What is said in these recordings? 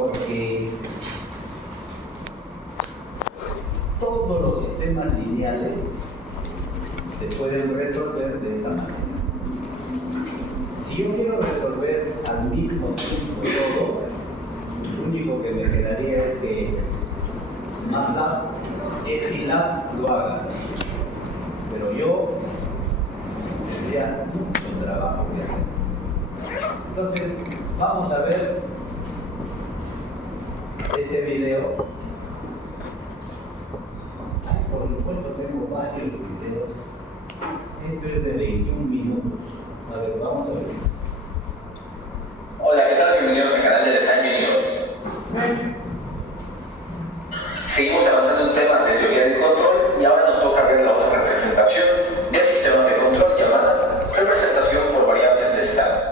porque todos los sistemas lineales se pueden resolver de esa manera. Si yo quiero resolver al mismo tiempo todo, lo único que me quedaría es que MATLAB, SILAB lo haga. Pero yo tendría mucho trabajo que hacer. Entonces, vamos a ver este video. Por supuesto, tengo varios videos. Esto es de 21 minutos. A ver, vamos a ver. Hola, ¿qué tal? Bienvenidos al canal de Design Engineer. Seguimos avanzando en temas de teoría del control y ahora nos toca ver la otra representación de sistemas de control llamada representación por variables de estado.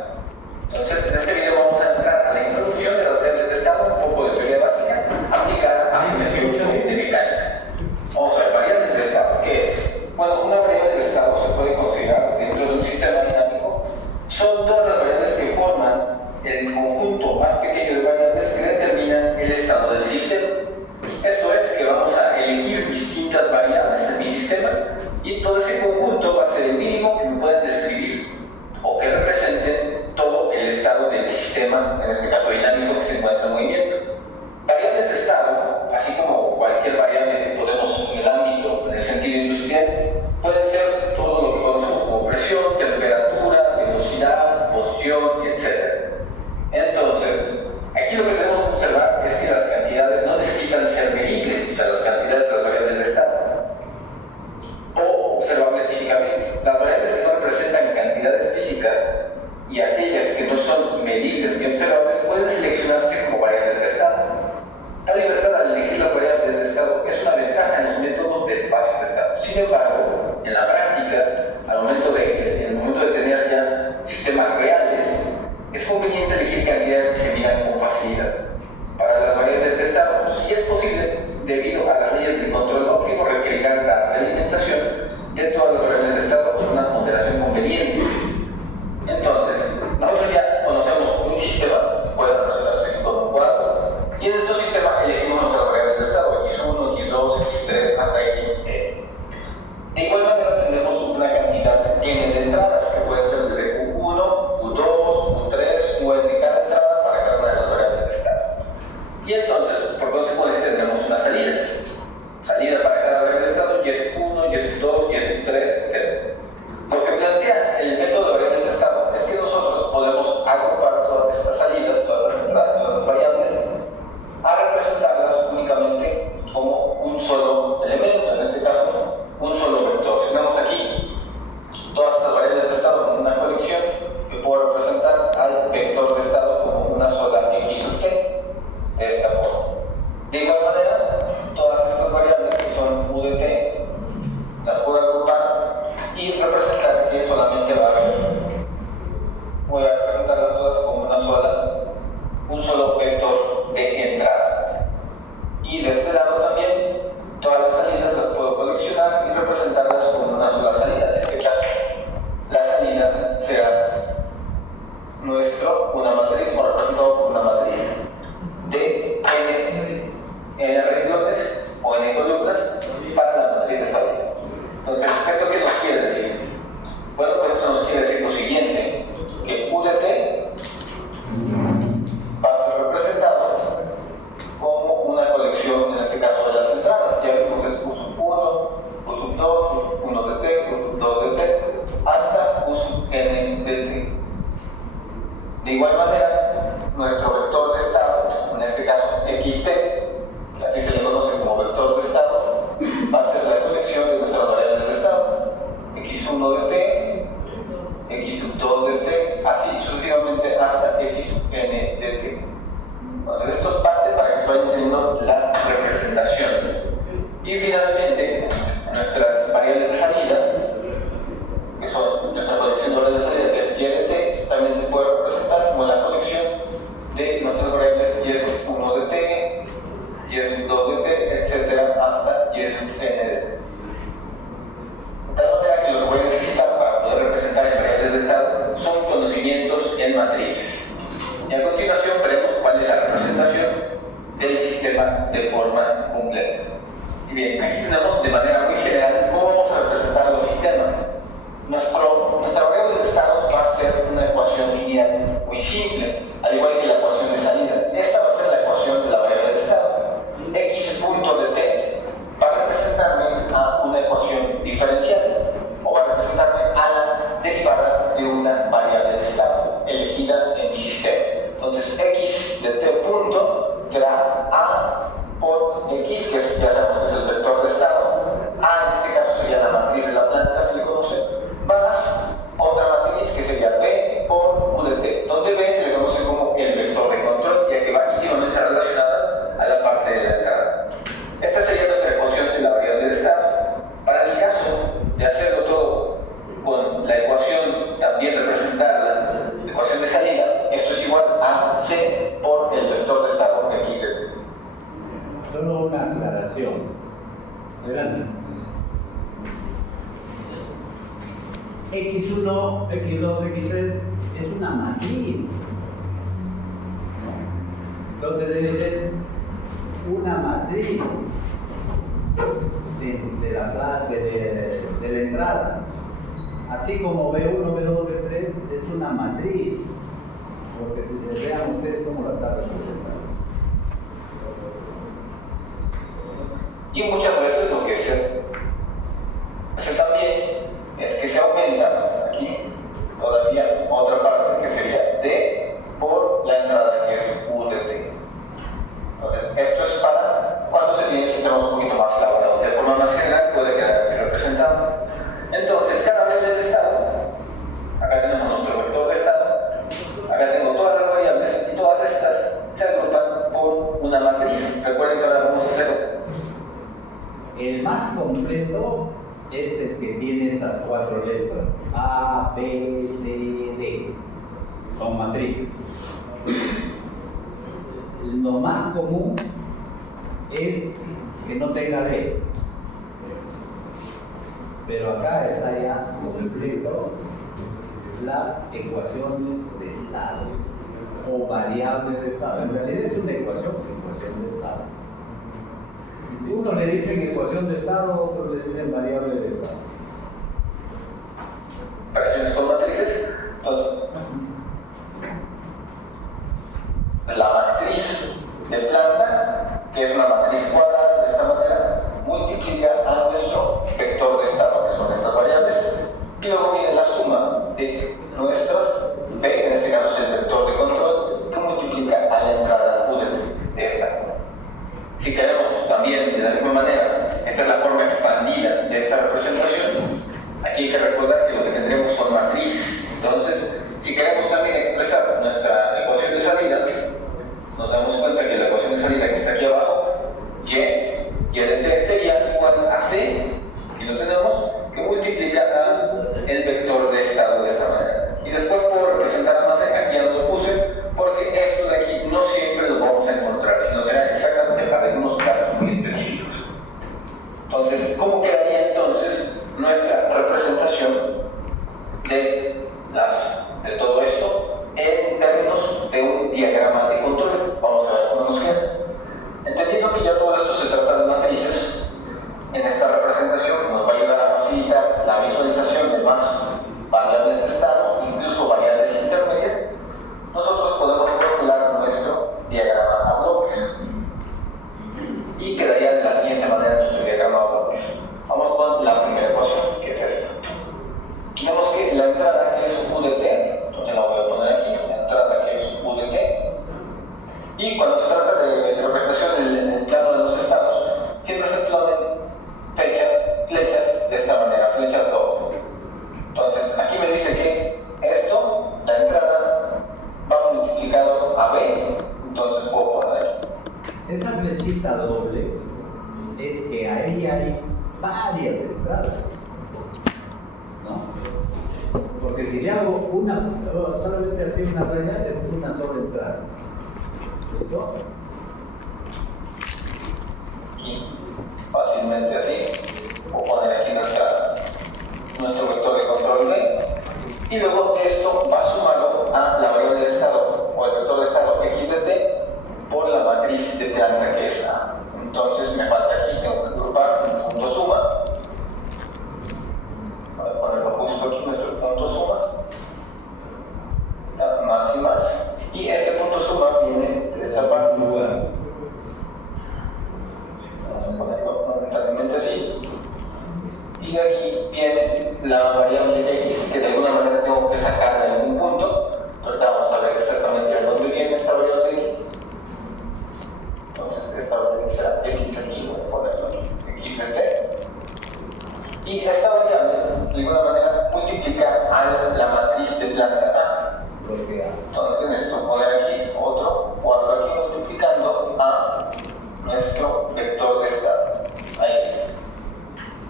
Entonces, en este video vamos a entrar a la introducción de las variables de estado, un poco de teoría básica aplicada a geometría de mecánica. Vamos a ver, variables de estado, ¿qué es? Bueno, una variable de estado se puede considerar dentro de un sistema dinámico. Son todas las variables que forman el conjunto más pequeño de variables que determinan el estado del sistema. Esto es que vamos a elegir distintas variables en mi sistema y todo ese conjunto va a ser el mínimo que me pueden describir o que representen todo el estado del sistema, en este caso dinámico, que se encuentra en movimiento. Variables de estado, así como cualquier variable que podemos en el ámbito, en el sentido industrial, pueden ser todo lo que conocemos como presión, temperatura, velocidad, posición, etc. Entonces, aquí lo que tenemos que observar es que las cantidades no necesitan ser medibles, o sea, las cantidades de las variables de estado, o observables físicamente. Las variables que no representan cantidades físicas y aquellas que no son medibles ni observables pueden seleccionarse como variables de estado. La libertad al elegir las variables de estado es una ventaja en los métodos de espacio de estado. Sin embargo, en la práctica, en el momento de tener ya sistemas reales, es conveniente elegir cantidades que se midan con facilidad. sistema de forma completa. Y bien, aquí tenemos de manera muy general cómo vamos a representar los sistemas. Nuestra variable de estados va a ser una ecuación lineal muy simple, al igual que la ecuación de salida. Esta va a ser la ecuación de la variable de estado. X punto de t va a representarme a una ecuación diferencial, o va a representarme a la derivada de una variable de estado elegida en mi sistema. Entonces, x de t punto será a por x, que ya sabemos que es el vector de estado. A en este caso sería la matriz de la planta, si le conocen, más otra matriz que sería b por u de t, donde b se le conoce como el vector de control, ya que va íntimamente relacionada a la parte de la entrada. Esta sería nuestra ecuación de la variable de estado. Para el caso de hacerlo todo con la ecuación, también representarla, la ecuación de salida, esto es igual a c por el vector de estado x de t. Solo una aclaración. Verán. X1, X2, X3 es una matriz. Entonces debe ser una matriz de la clase de la entrada. Así como B1, B2, B3 es una matriz. Porque vean ustedes cómo la está representando. Y muchas veces lo que se hace también es que se aumenta aquí todavía otra parte que sería D por la entrada que es U de T. Entonces, esto es para cuando se tiene sistemas un poquito más elaborados. De forma más general puede quedar así representado. Entonces, cada variable de estado, acá tenemos nuestro vector de estado, acá tengo todas las variables y todas estas se agrupan por una matriz. Recuerden que ahora vamos a hacer. El más completo es el que tiene estas 4 letras: A, B, C, D. Son matrices. Lo más común es que no tenga D. Pero acá está ya completo las ecuaciones de estado o variables de estado. En realidad es una ecuación de estado. Uno le dicen ecuación de estado, otro le dicen variable de estado. Para quienes son matrices, entonces, la matriz de planta, que es una matriz cuadrada de esta manera, multiplica a nuestro vector de estado, que son estas variables, y luego viene la suma de nuestras b, en este caso es el vector de control, que multiplica a la entrada u de esta forma. Si queremos también, de la misma manera, esta es la forma expandida de esta representación, aquí hay que recordar que lo que tendremos son matrices. Entonces, si queremos también expresar nuestra ecuación de salida, nos damos cuenta que la ecuación de salida que está aquí abajo, y de t sería igual a c, y lo tenemos, que multiplica a el vector de estado de esta manera. Y después puedo representar a más de aquí ya no lo puse, porque esto de aquí no siempre lo vamos a encontrar, sino será exactamente para algunos casos muy específicos. Entonces, ¿cómo quedaría entonces nuestra representación de todo esto en términos de un diagrama de control? Vamos a ver cómo nos queda. Entendiendo que ya todo esto se trata de matrices, en esta representación nos va a ayudar a facilitar la visualización de más variables de estado, incluso variables intermedias. Nosotros podemos calcular nuestro diagrama a bloques y quedaría de la siguiente manera nuestro diagrama a bloques. Vamos con la primera ecuación, que es esta. Vemos que la entrada que es U de t, entonces la voy a poner aquí, la entrada que es U de t, y cuando se trata de representación en el plano de los estados, siempre se ponen flechas de esta manera, flechas doble. Entonces aquí me dice que esto, la entrada, va multiplicado a b, entonces puedo poner. Esa flechita doble es que ahí hay varias entradas, ¿no? Porque si le hago una, solamente así una raya, es una sola entrada. ¿Listo? Aquí, fácilmente así, puedo poner aquí nuestro vector de control b, y luego esto va sumado a la variable de estado, o el vector de estado x de t, por la matriz de planta que es Y esta variable, de alguna manera, multiplica a la matriz de planta A. Entonces, esto poner aquí otro cuadro aquí multiplicando a nuestro vector de estado. Ahí.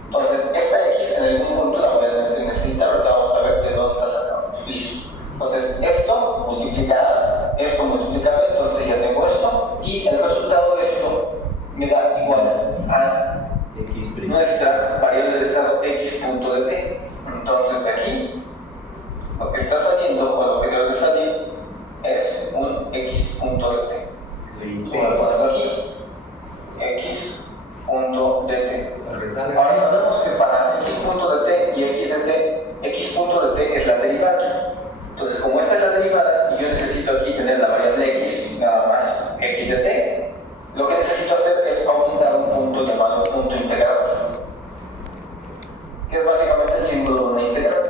Entonces, esta X en algún punto la voy a necesitar, ahorita vamos a ver de dónde la sacamos. Listo. Entonces, esto multiplica A, esto multiplica B, entonces ya tengo esto, y el resultado de esto me da igual a nuestra variable de estado X punto de T. Entonces, de aquí, lo que está saliendo, o lo que debe de salir, es un X punto de T. Voy a ponerlo aquí, X punto de T. Ahora sabemos que para X punto de T y X de T, X punto de T es la derivada. Entonces, como esta es la derivada y yo necesito aquí tener la variable X, nada más X de T, lo que necesito hacer es aumentar un punto llamado punto integrador, que es básicamente el símbolo de una integral.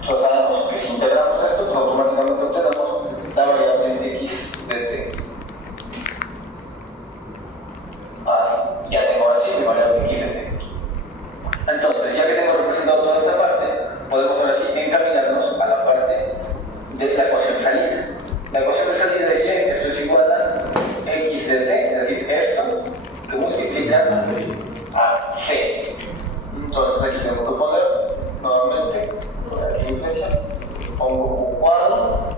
Entonces sabemos que si integramos esto, pues automáticamente obtenemos la variable X de T. Ya tengo así mi variable X de T. Entonces, ya que tengo representado toda esta parte, podemos ahora sí encaminarnos a la parte de la ecuación salida. La ecuación de salida de Y, esto es igual a X de T, es decir, esto que multiplica a C. Entonces aquí tengo que poner nuevamente, por aquí mi flecha, pongo un cuadro,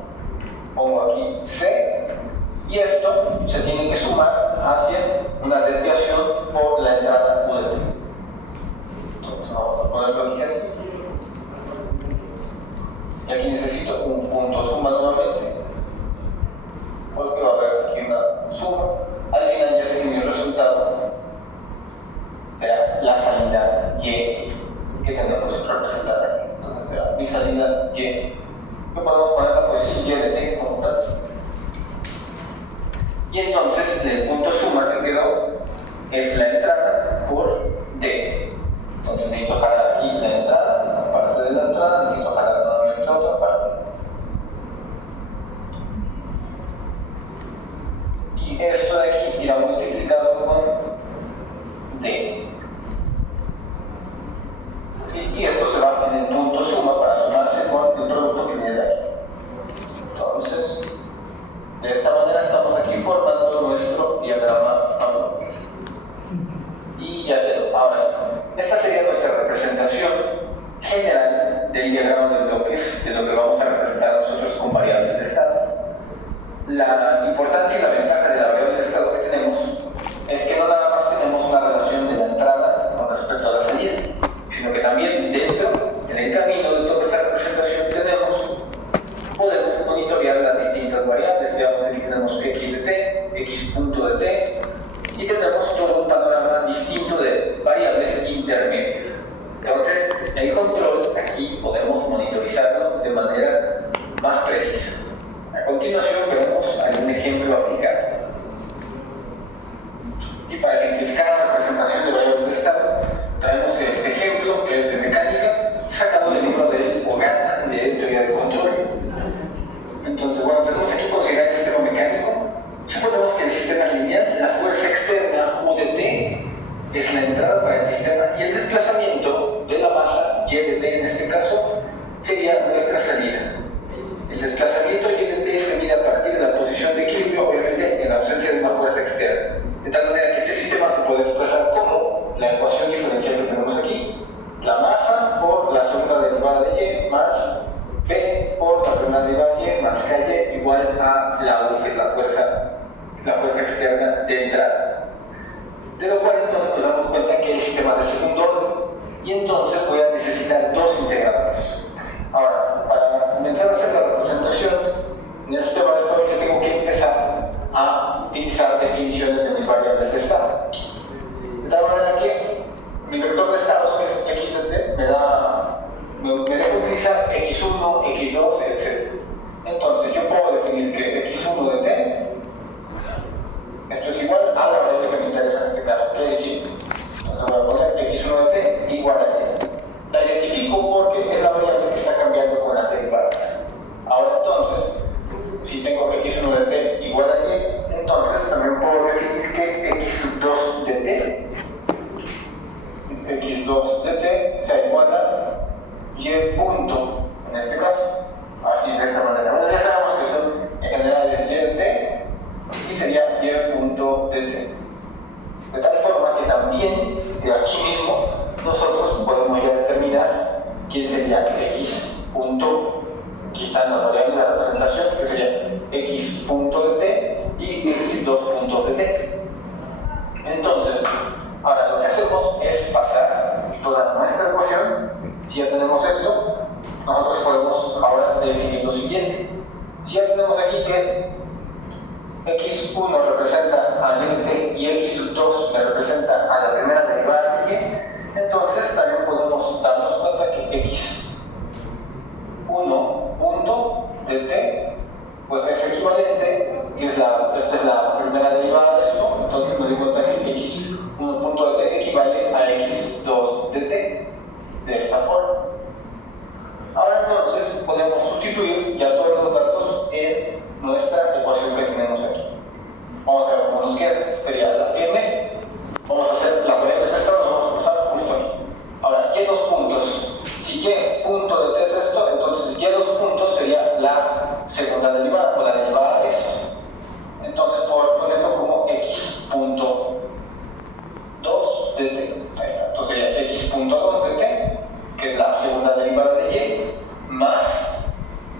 pongo aquí C, y esto se tiene que sumar hacia una desviación por la entrada U de T. Entonces vamos a ponerlo aquí así. Y aquí necesito un punto suma nuevamente, porque va a haber aquí una suma. Al final ya sé que mi resultado será la salida Y que tenemos representada aquí. Entonces será mi salida Y, que podemos ponerla pues Y de T como tal. Y entonces el punto suma que quedó es la entrada por D. Entonces necesito jalar aquí la entrada, la parte de la entrada, necesito jalar nuevamente la otra parte. Y esto de aquí irá multiplicado con D. ¿Sí? Y esto se va en el punto suma para sumarse con el producto que viene de aquí. Entonces, de esta manera estamos aquí formando nuestro diagrama agudo. Y ya quedó. Ahora, esta sería nuestra representación general del diagrama de bloques, de lo que vamos a representar nosotros con variables de estado. La importancia y la ventaja de la variable de estado que tenemos es que no nada más tenemos una relación de la entrada con respecto a la salida, sino que también dentro, en el camino de toda esta representación podemos monitorear las distintas variables. Veamos aquí tenemos X de T, X punto de T, y tenemos todo un panorama distinto de variables intermedias. Entonces, el control aquí podemos monitorizarlo de manera más precisa. A continuación veremos algún ejemplo aplicado. Y para ejemplificar la representación de variables de estado, traemos este ejemplo que es de mecánica, sacado del libro de Ogata de teoría del control. Entonces, bueno, tenemos aquí considerar el sistema mecánico. Suponemos que el sistema es lineal, la fuerza externa U de T es la entrada para el sistema y el desplazamiento de la masa Y de T en este caso sería nuestra salida. El desplazamiento Y de T se mide a partir de la posición de equilibrio, obviamente en ausencia de una fuerza externa. De tal manera que este sistema se puede expresar como la ecuación diferencial que tenemos aquí, la masa por la segunda derivada de Y más B por la primera derivada de Y más KY igual a la U, que es la fuerza externa de entrada. De lo cual entonces nos damos cuenta que el sistema de segundo orden, y entonces voy a necesitar dos integradores. Ahora, para comenzar a hacer la representación en el sistema de estado, yo tengo que empezar a utilizar definiciones de mis variables de estado. De tal manera que mi vector de estados, que es X de T, me debo utilizar X1, X2, etc. Entonces yo puedo definir que X1 de T, esto es igual a la variable que me interesa en este caso, que es Y. Entonces voy a poner X1 de T igual a Y. La identifico porque es la variable que está cambiando con la derivada. Ahora entonces, si tengo X1 de T igual a Y, entonces también puedo decir que X2 de T y punto dt. De tal forma que también de aquí mismo nosotros podemos ya determinar quién sería x punto, aquí están las variables de la representación, que sería x punto de t y x2 puntos de t. Entonces, ahora lo que hacemos es pasar toda nuestra ecuación. Si ya tenemos esto, nosotros podemos ahora definir lo siguiente. Si ya tenemos aquí que x1 representa a t y x2 me representa a la primera derivada de y, entonces también podemos darnos cuenta que x1 punto de t pues es equivalente, si esta es la primera derivada de esto, entonces me doy cuenta que x1 punto de t equivale a x2 de t, de esta forma. Ahora entonces podemos sustituir ya todos los datos en nuestra ecuación que tenemos aquí. Vamos a ver cómo nos queda. Sería la m, vamos a hacer la variable de esta, lo vamos a usar justo aquí. Ahora, y dos puntos. Si y punto de t es esto, entonces y dos puntos sería la segunda derivada o la derivada de esto. Entonces, por ponerlo como x punto 2 de t. Entonces sería x punto 2 de t, que es la segunda derivada de y, más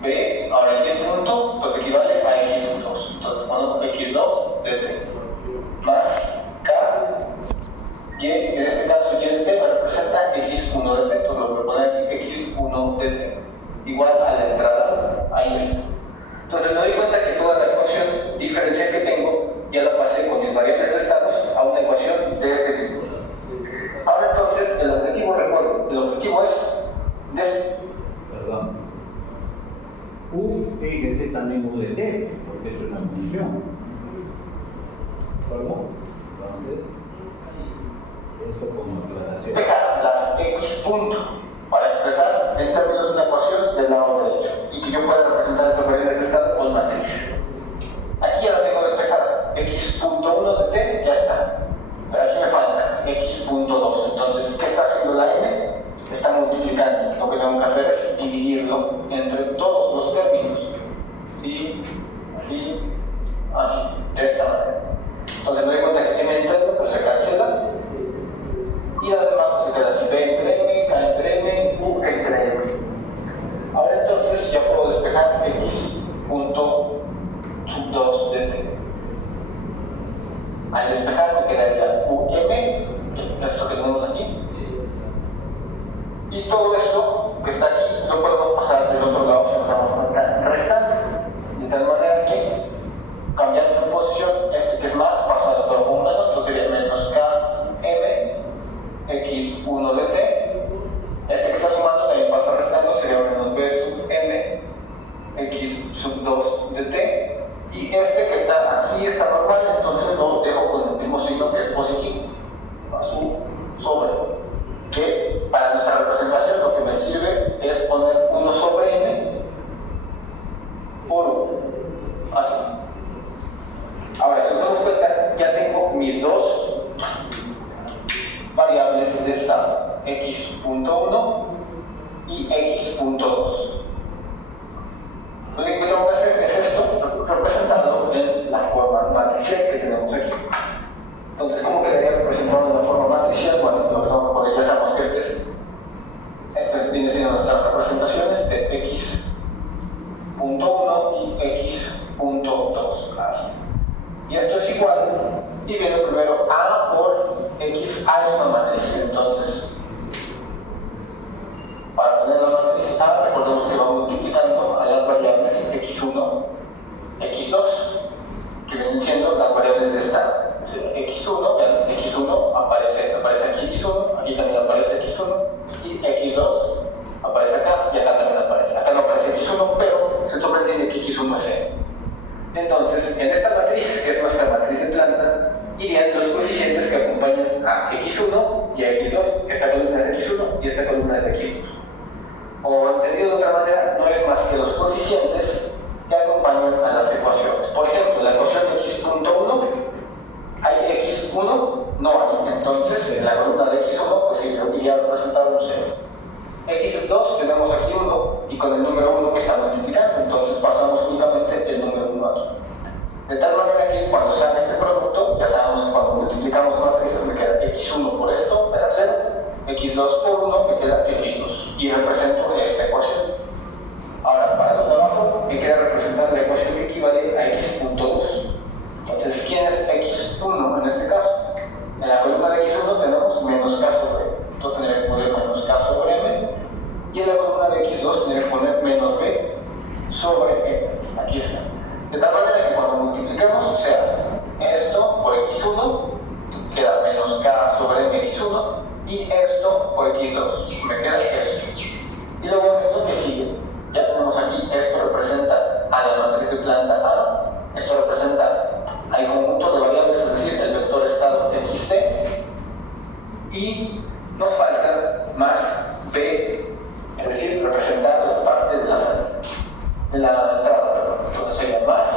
b, ahora y punto, entonces equivale a x2. Entonces ponemos x2 de t, más k, y en este caso y de t representa x1 de t, entonces lo voy a poner aquí x1 de t, igual a la entrada, ahí está. Entonces me doy cuenta que toda la ecuación diferencial que tengo ya la pasé con mis variables de estados a una ecuación de este tipo. Ahora entonces el objetivo, recuerdo, el objetivo es Perdón. U tiene que ser también U de t, porque es una función. ¿Cómo? Entonces, eso como aclaración. despejar las x puntos para expresar en términos de una ecuación del lado derecho y que yo pueda representar estas variables de estado con matrices. Aquí ya la tengo despejada. X punto 1 de t ya está. Pero aquí me falta x punto 2. Entonces, ¿qué está haciendo la m? Está multiplicando. Lo que tengo que hacer es dividirlo entre todos los términos. Sí, así, así, de esta manera. Entonces me doy cuenta que m entre m pues se cancela. Y además pues se queda así, b entre m, k entre m, u entre m. Ahora entonces ya puedo despejar x punto 2 de t. Al despejar me quedaría u m, esto que tenemos aquí. Y todo esto que está aquí lo podemos pasar del otro lado si nos damos cuenta restante. De tal manera que cambiando de posición, este que es más pasa de todo con un menos, entonces sería menos k m x1 de t. Este que está sumando también pasa restando, sería menos b sub m x sub 2 de t. Y este que está aquí está normal, entonces lo dejo con el mismo signo que es positivo, sobre, que para nuestra representación lo que me sirve es poner 1 sobre m por 1, así. Ahora, si nos damos cuenta, ya tengo mis dos variables de estado, x.1 y x.2. Lo que tengo que hacer es esto, representado en la forma matricial que tenemos aquí. Entonces, ¿cómo quedaría representado en la forma matricial? Bueno, lo que tengo que poner, ya sabemos que este viene siendo nuestras representaciones de x.1 y x.2. Así. Y esto es igual, y viene primero a por x, a es una matriz, entonces para tener la matriz A, recordemos que va multiplicando a las variables x1, x2, que vienen siendo las variables de estado. x1, x1 aparece aquí x1, aquí también aparece x1, y x2 aparece acá, y acá también aparece. Acá no aparece x1, pero se sobreentiende que x1 es n. Entonces, en esta matriz, que es nuestra matriz de planta, irían los coeficientes que acompañan a x1 y a x2. Esta columna es de x1 y esta columna es de x2. O entendido de otra manera, no es más que los coeficientes que acompañan a las ecuaciones. Por ejemplo, la ecuación de x.1, ¿hay x1? No hay. Entonces, en la columna de x1, pues iría representado un 0. x2 tenemos aquí 1 y con el número 1 que está multiplicando, entonces pasamos únicamente el número 1 aquí. De tal manera que cuando se haga este producto, ya sabemos que cuando multiplicamos matrices me queda x1 por esto, me da 0, x2 por 1 me queda x2, y represento esta ecuación. Ahora, para los de abajo, me queda representar la ecuación que equivale a x.2. Entonces, ¿quién es x1 en este caso? En la columna de x1 tenemos menos k sobre m. Entonces, tendré que poner menos k sobre m. Y en la columna de x2 tendré que poner menos b sobre m. Aquí está. De tal manera que cuando multipliquemos, sea esto por x1, queda menos k sobre m x1, y esto por x2, me queda esto. Y luego esto que sigue, ya tenemos aquí, esto representa a la matriz de planta A, esto representa al conjunto de variables, es decir, el vector estado xt, y nos falta más b, es decir, representar la parte de la salida, de la entrada, perdón. Entonces sería más,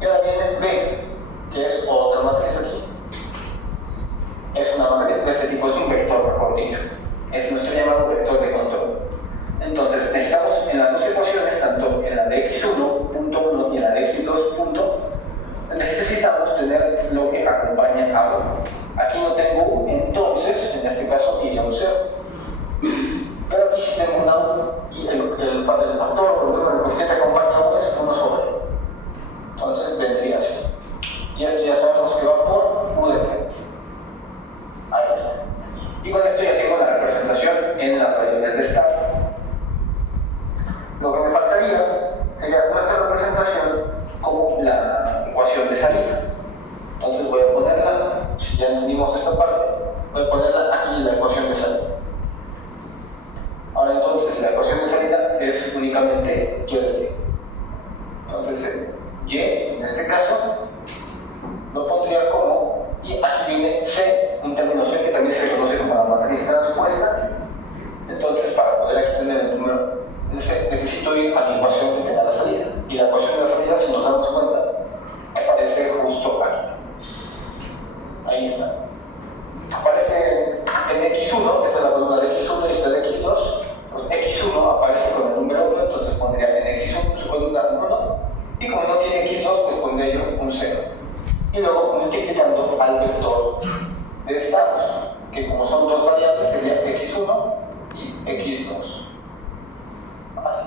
y ahora viene b, que es otra matriz aquí. Es una matriz de este tipo, es un vector, mejor dicho. Es nuestro llamado vector de control. Entonces, necesitamos en las dos ecuaciones, tanto en la de x1.1 y en la de x2. Necesitamos tener lo que acompaña a 1. Aquí no tengo 1, entonces, en este caso, iría un 0. Pero aquí sí tengo una 1, y el factor, el número que se acompaña a 1 es 1 sobre 1. Entonces, vendría así. Y esto ya sabemos que va por u de t. Ahí está. Y con esto ya tengo la representación en las variables de estado. Lo que me faltaría sería nuestra representación como la ecuación de salida. Entonces voy a ponerla, si ya entendimos esta parte, voy a ponerla aquí en la ecuación de salida. Ahora entonces la ecuación de salida es únicamente y de t. Entonces y en este caso lo pondría como, y aquí viene c, un término c que también se reconoce como la matriz transpuesta. Entonces para poder aquí tener el número necesito ir a la ecuación que me da la salida. Y la ecuación de la salida, si nos damos cuenta, aparece justo aquí. Ahí está. Aparece en x1, esta es la columna de x1 y esta es de x2. Pues x1 aparece con el número 1, entonces pondría en x1 su columna 1. Y como no tiene x2, pues pondría yo un 0. Y luego multiplicando al vector de estados, que como son dos variables, sería x1 y x2.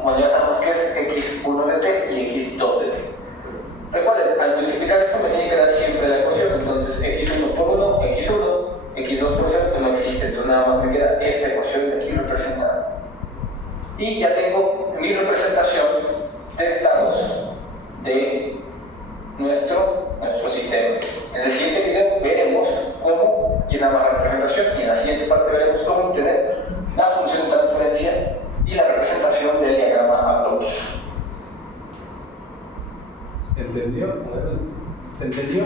Bueno, ya sabemos que es x1 de t y x2 de t. Recuerden, al multiplicar esto me tiene que dar siempre la ecuación. Entonces, x1 por 1, x1, x2 por 0, que no existe. Entonces, nada más me queda esta ecuación de aquí representada. Y ya tengo mi representación de estados de nuestro sistema. En el siguiente video veremos cómo llenar la representación, y en la siguiente parte veremos cómo obtener la función de transferencia y la representación del diagrama Approach. ¿Se entendió? ¿Se entendió?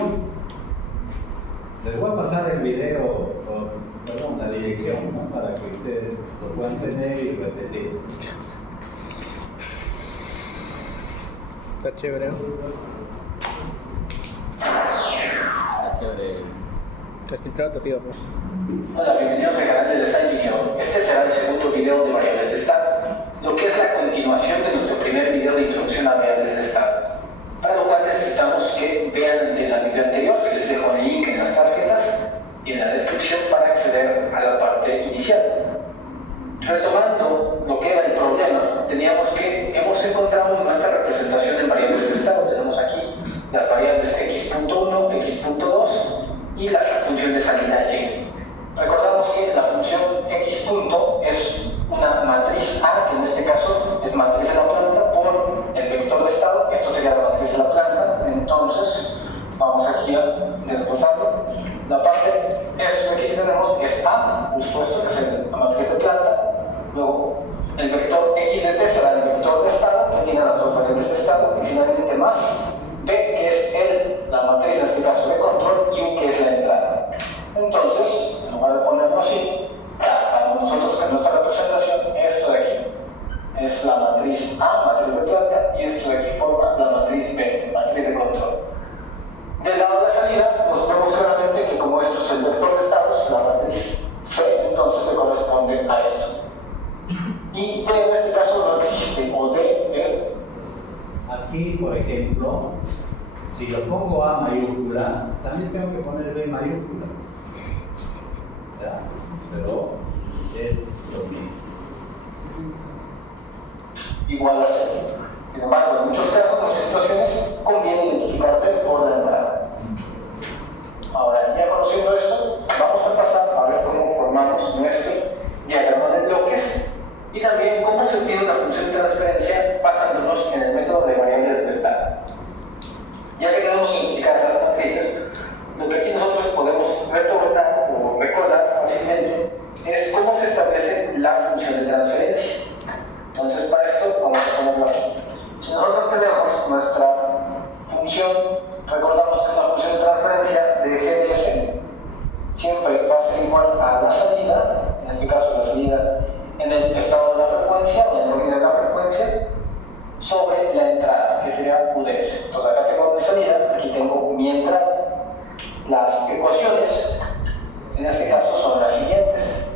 Les voy a pasar el video, perdón, la dirección, ¿no? Para que ustedes lo puedan tener y repetir. Está chévere, ¿no? Está chévere. Está filtrado, tío. Hola, bienvenidos al canal de Design Video. Este será el segundo video de variables de estado, lo que es la continuación de nuestro primer video de introducción a variables de estado. Para lo cual necesitamos que vean el video anterior, que les dejo el link en las tarjetas y en la descripción para acceder a la parte inicial. Retomando lo que era el problema, teníamos que hemos encontrado nuestra representación en variables de estado. Tenemos aquí las variables x.1, x.2 y la función de salida y. Recordamos que la función x punto es una matriz A, que en este caso es matriz de la planta, por el vector de estado. Esto sería la matriz de la planta. Entonces, vamos aquí a desglosarlo. La parte esto que aquí tenemos es A, justo esto que es la matriz de planta. Luego, el vector x de t será el vector de estado, que tiene las dos variables de estado. Y finalmente más B, que es la matriz en este caso de control, y U, que es la entrada. Entonces, en lugar de ponerlo así, sabemos nosotros que nuestra representación, esto de aquí, es la matriz A, matriz de planta, y esto de aquí forma la matriz B, matriz de control. Del lado de salida, nos vemos claramente que como esto es el vector de estados, la matriz C, entonces le corresponde a esto. Y D en este caso no existe, o D es... Aquí, por ejemplo, Si lo pongo A mayúscula, también tengo que poner B mayúscula. ¿Ya? Pero es lo mismo. Igual a 0. Sin embargo, en muchos casos, en muchas situaciones, conviene identificarte por la entrada. Ahora, ya conociendo esto, vamos a pasar a ver cómo formamos nuestro diagrama de bloques y también cómo se obtiene una función de transferencia basándonos en el método de variables de estado. Ya que tenemos identificadas las matrices, lo que aquí nosotros podemos retornar o recordar fácilmente es cómo se establece la función de transferencia. Entonces, para esto vamos a ponerlo aquí. Si nosotros tenemos nuestra función, recordamos que es una función de transferencia de g de s, siempre va a ser igual a la salida, en este caso la salida en el estado de la frecuencia o en el dominio de la frecuencia, sobre la entrada, que sería UDS. Entonces acá tengo mi salida, aquí tengo mi entrada. Las ecuaciones, en este caso, son las siguientes.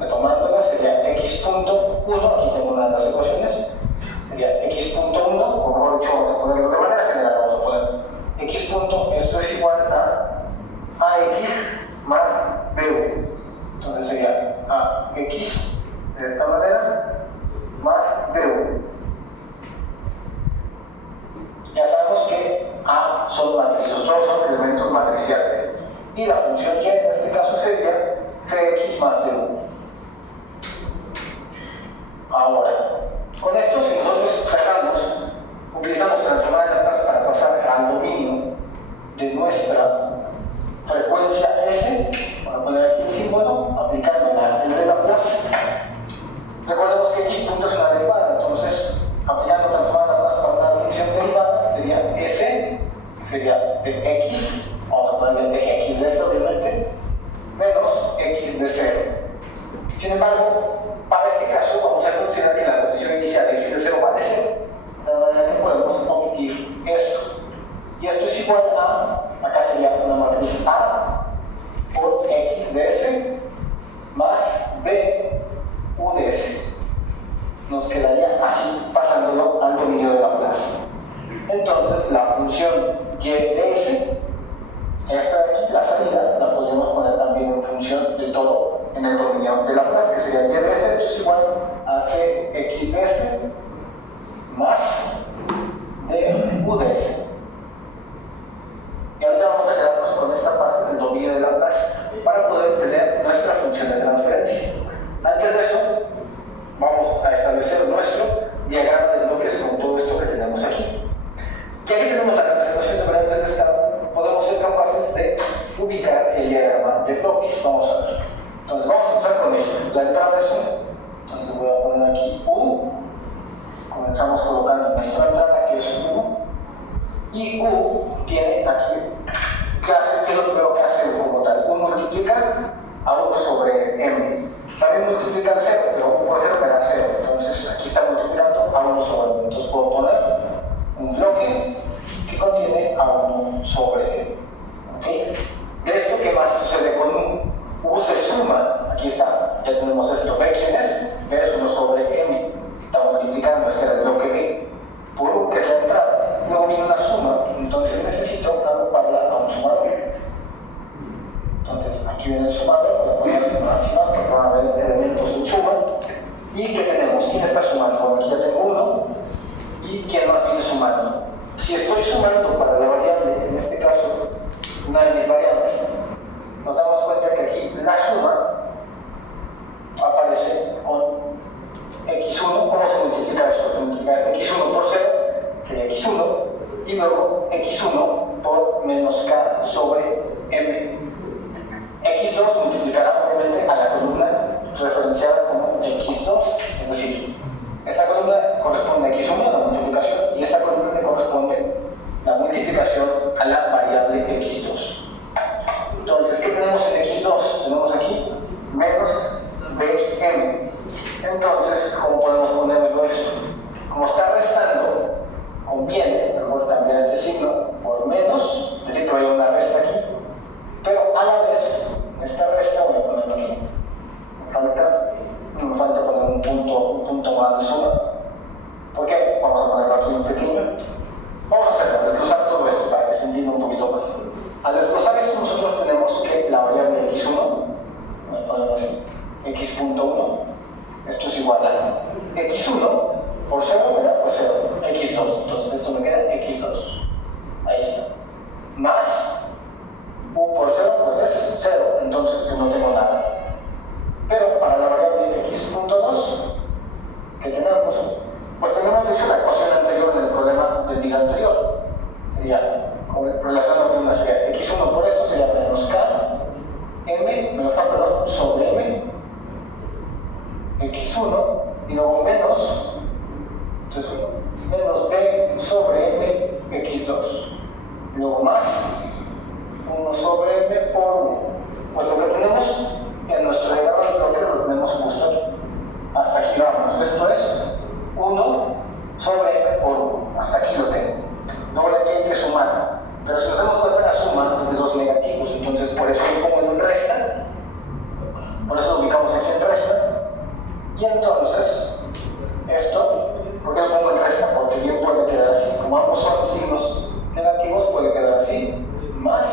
Retomándolas, sería x.1, aquí tengo una de las ecuaciones, sería x.1, o mejor dicho, vamos a ponerlo de manera general, vamos a poner x. Esto es igual a ax más b1. Entonces sería ax de esta manera más b1. Ya sabemos que A son matrices, todos son elementos matriciales. Y la función Y en este caso sería Cx más D1. Ahora, con esto, si nosotros sacamos, utilizamos transformar de Laplace para pasar al dominio de nuestra frecuencia S, vamos a poner aquí el símbolo, aplicando la ley de Laplace. Recordemos que x punto es una derivada, entonces, aplicando transformar de Laplace para una función derivada, sería S, sería de x, vamos a ponerle de x de esto, obviamente, menos x de 0. Sin embargo, para este caso vamos a considerar que la condición inicial de x de 0 vale 0, de manera que podemos omitir esto. Y esto es igual a, acá sería una matriz A por x de s más b u de s. Nos quedaría así pasándolo al dominio de Laplace. Entonces la función y de s, esta de aquí, la salida, la podemos poner también en función de todo en el dominio de Laplace, que sería y de s, esto es igual a cx de s más b u de s. Y ahora vamos a quedarnos con esta parte del dominio de Laplace para poder tener nuestra función de transferencia. Antes de eso, vamos a establecer nuestro diagrama de bloques con todo esto que tenemos aquí. Ya que tenemos la representación de variables de estado, podemos ser capaces de ubicar el diagrama de bloques. Vamos a ver. Entonces vamos a empezar con esto. La entrada es 1. Entonces voy a poner aquí U. Comenzamos colocando nuestra entrada, que es 1. Y U tiene aquí, ¿qué es lo primero que hace U como tal? U multiplica a 1 sobre M. También multiplica el 0, pero 1 por 0 me da 0. Entonces aquí está multiplicando a 1 sobre M. Entonces puedo poner un bloque que contiene a 1 sobre M. ¿Okay? De esto, ¿qué más sucede con U? U se suma, aquí está, ya tenemos esto. ¿B quién es? B es 1 sobre M. Está multiplicando, ese era el bloque B. Por U, que es la entrada, luego viene una suma, entonces necesito agruparla a un sumador. Entonces aquí viene el sumador, voy a poner una cima porque van a haber elementos en suma. ¿Y qué tenemos? ¿Quién está sumando? Bueno, aquí ya tengo 1. ¿Y quién más viene sumando? Si estoy sumando para la variable, en este caso, una de mis variables, nos damos cuenta que aquí la suma aparece con x1. ¿Cómo se multiplica esto? Se multiplica x1 por 0, sería x1, y luego x1 por menos k sobre m. x2 multiplicará obviamente a la columna referenciada como x2, es decir, esta columna corresponde a x1, la multiplicación, y esta columna le corresponde la multiplicación a la variable x2. Entonces, ¿qué tenemos en x2? Tenemos aquí menos bm. Entonces, ¿cómo podemos ponerlo esto? Como está restando, conviene mejor cambiar este signo por menos, es decir, que vaya x.1, esto es igual a x1 por 0 me da por 0, x2, entonces esto me queda x2, ahí está, más u por 0 pues es 0, entonces yo no tengo nada. Pero para la variable x.2 que tenemos, pues tenemos dicho la ecuación anterior en el problema del día anterior, sería relacionado con una serie x1 por esto sería menos k sobre m x1 y luego menos, entonces menos b sobre m x2, luego más 1 sobre m por 1. Pues lo que tenemos en nuestro diagrama de bloque lo tenemos justo aquí. Hasta aquí vamos. Esto es 1 sobre m por 1. Hasta aquí lo tengo. Luego aquí hay que sumar. Pero si nos damos cuenta, la suma es de dos negativos. Entonces, por eso lo pongo en resta. Por eso lo ubicamos aquí en resta. Y entonces, esto, ¿por qué lo pongo en resta? Porque bien puede quedar así. Como ambos son signos negativos, puede quedar así. Más.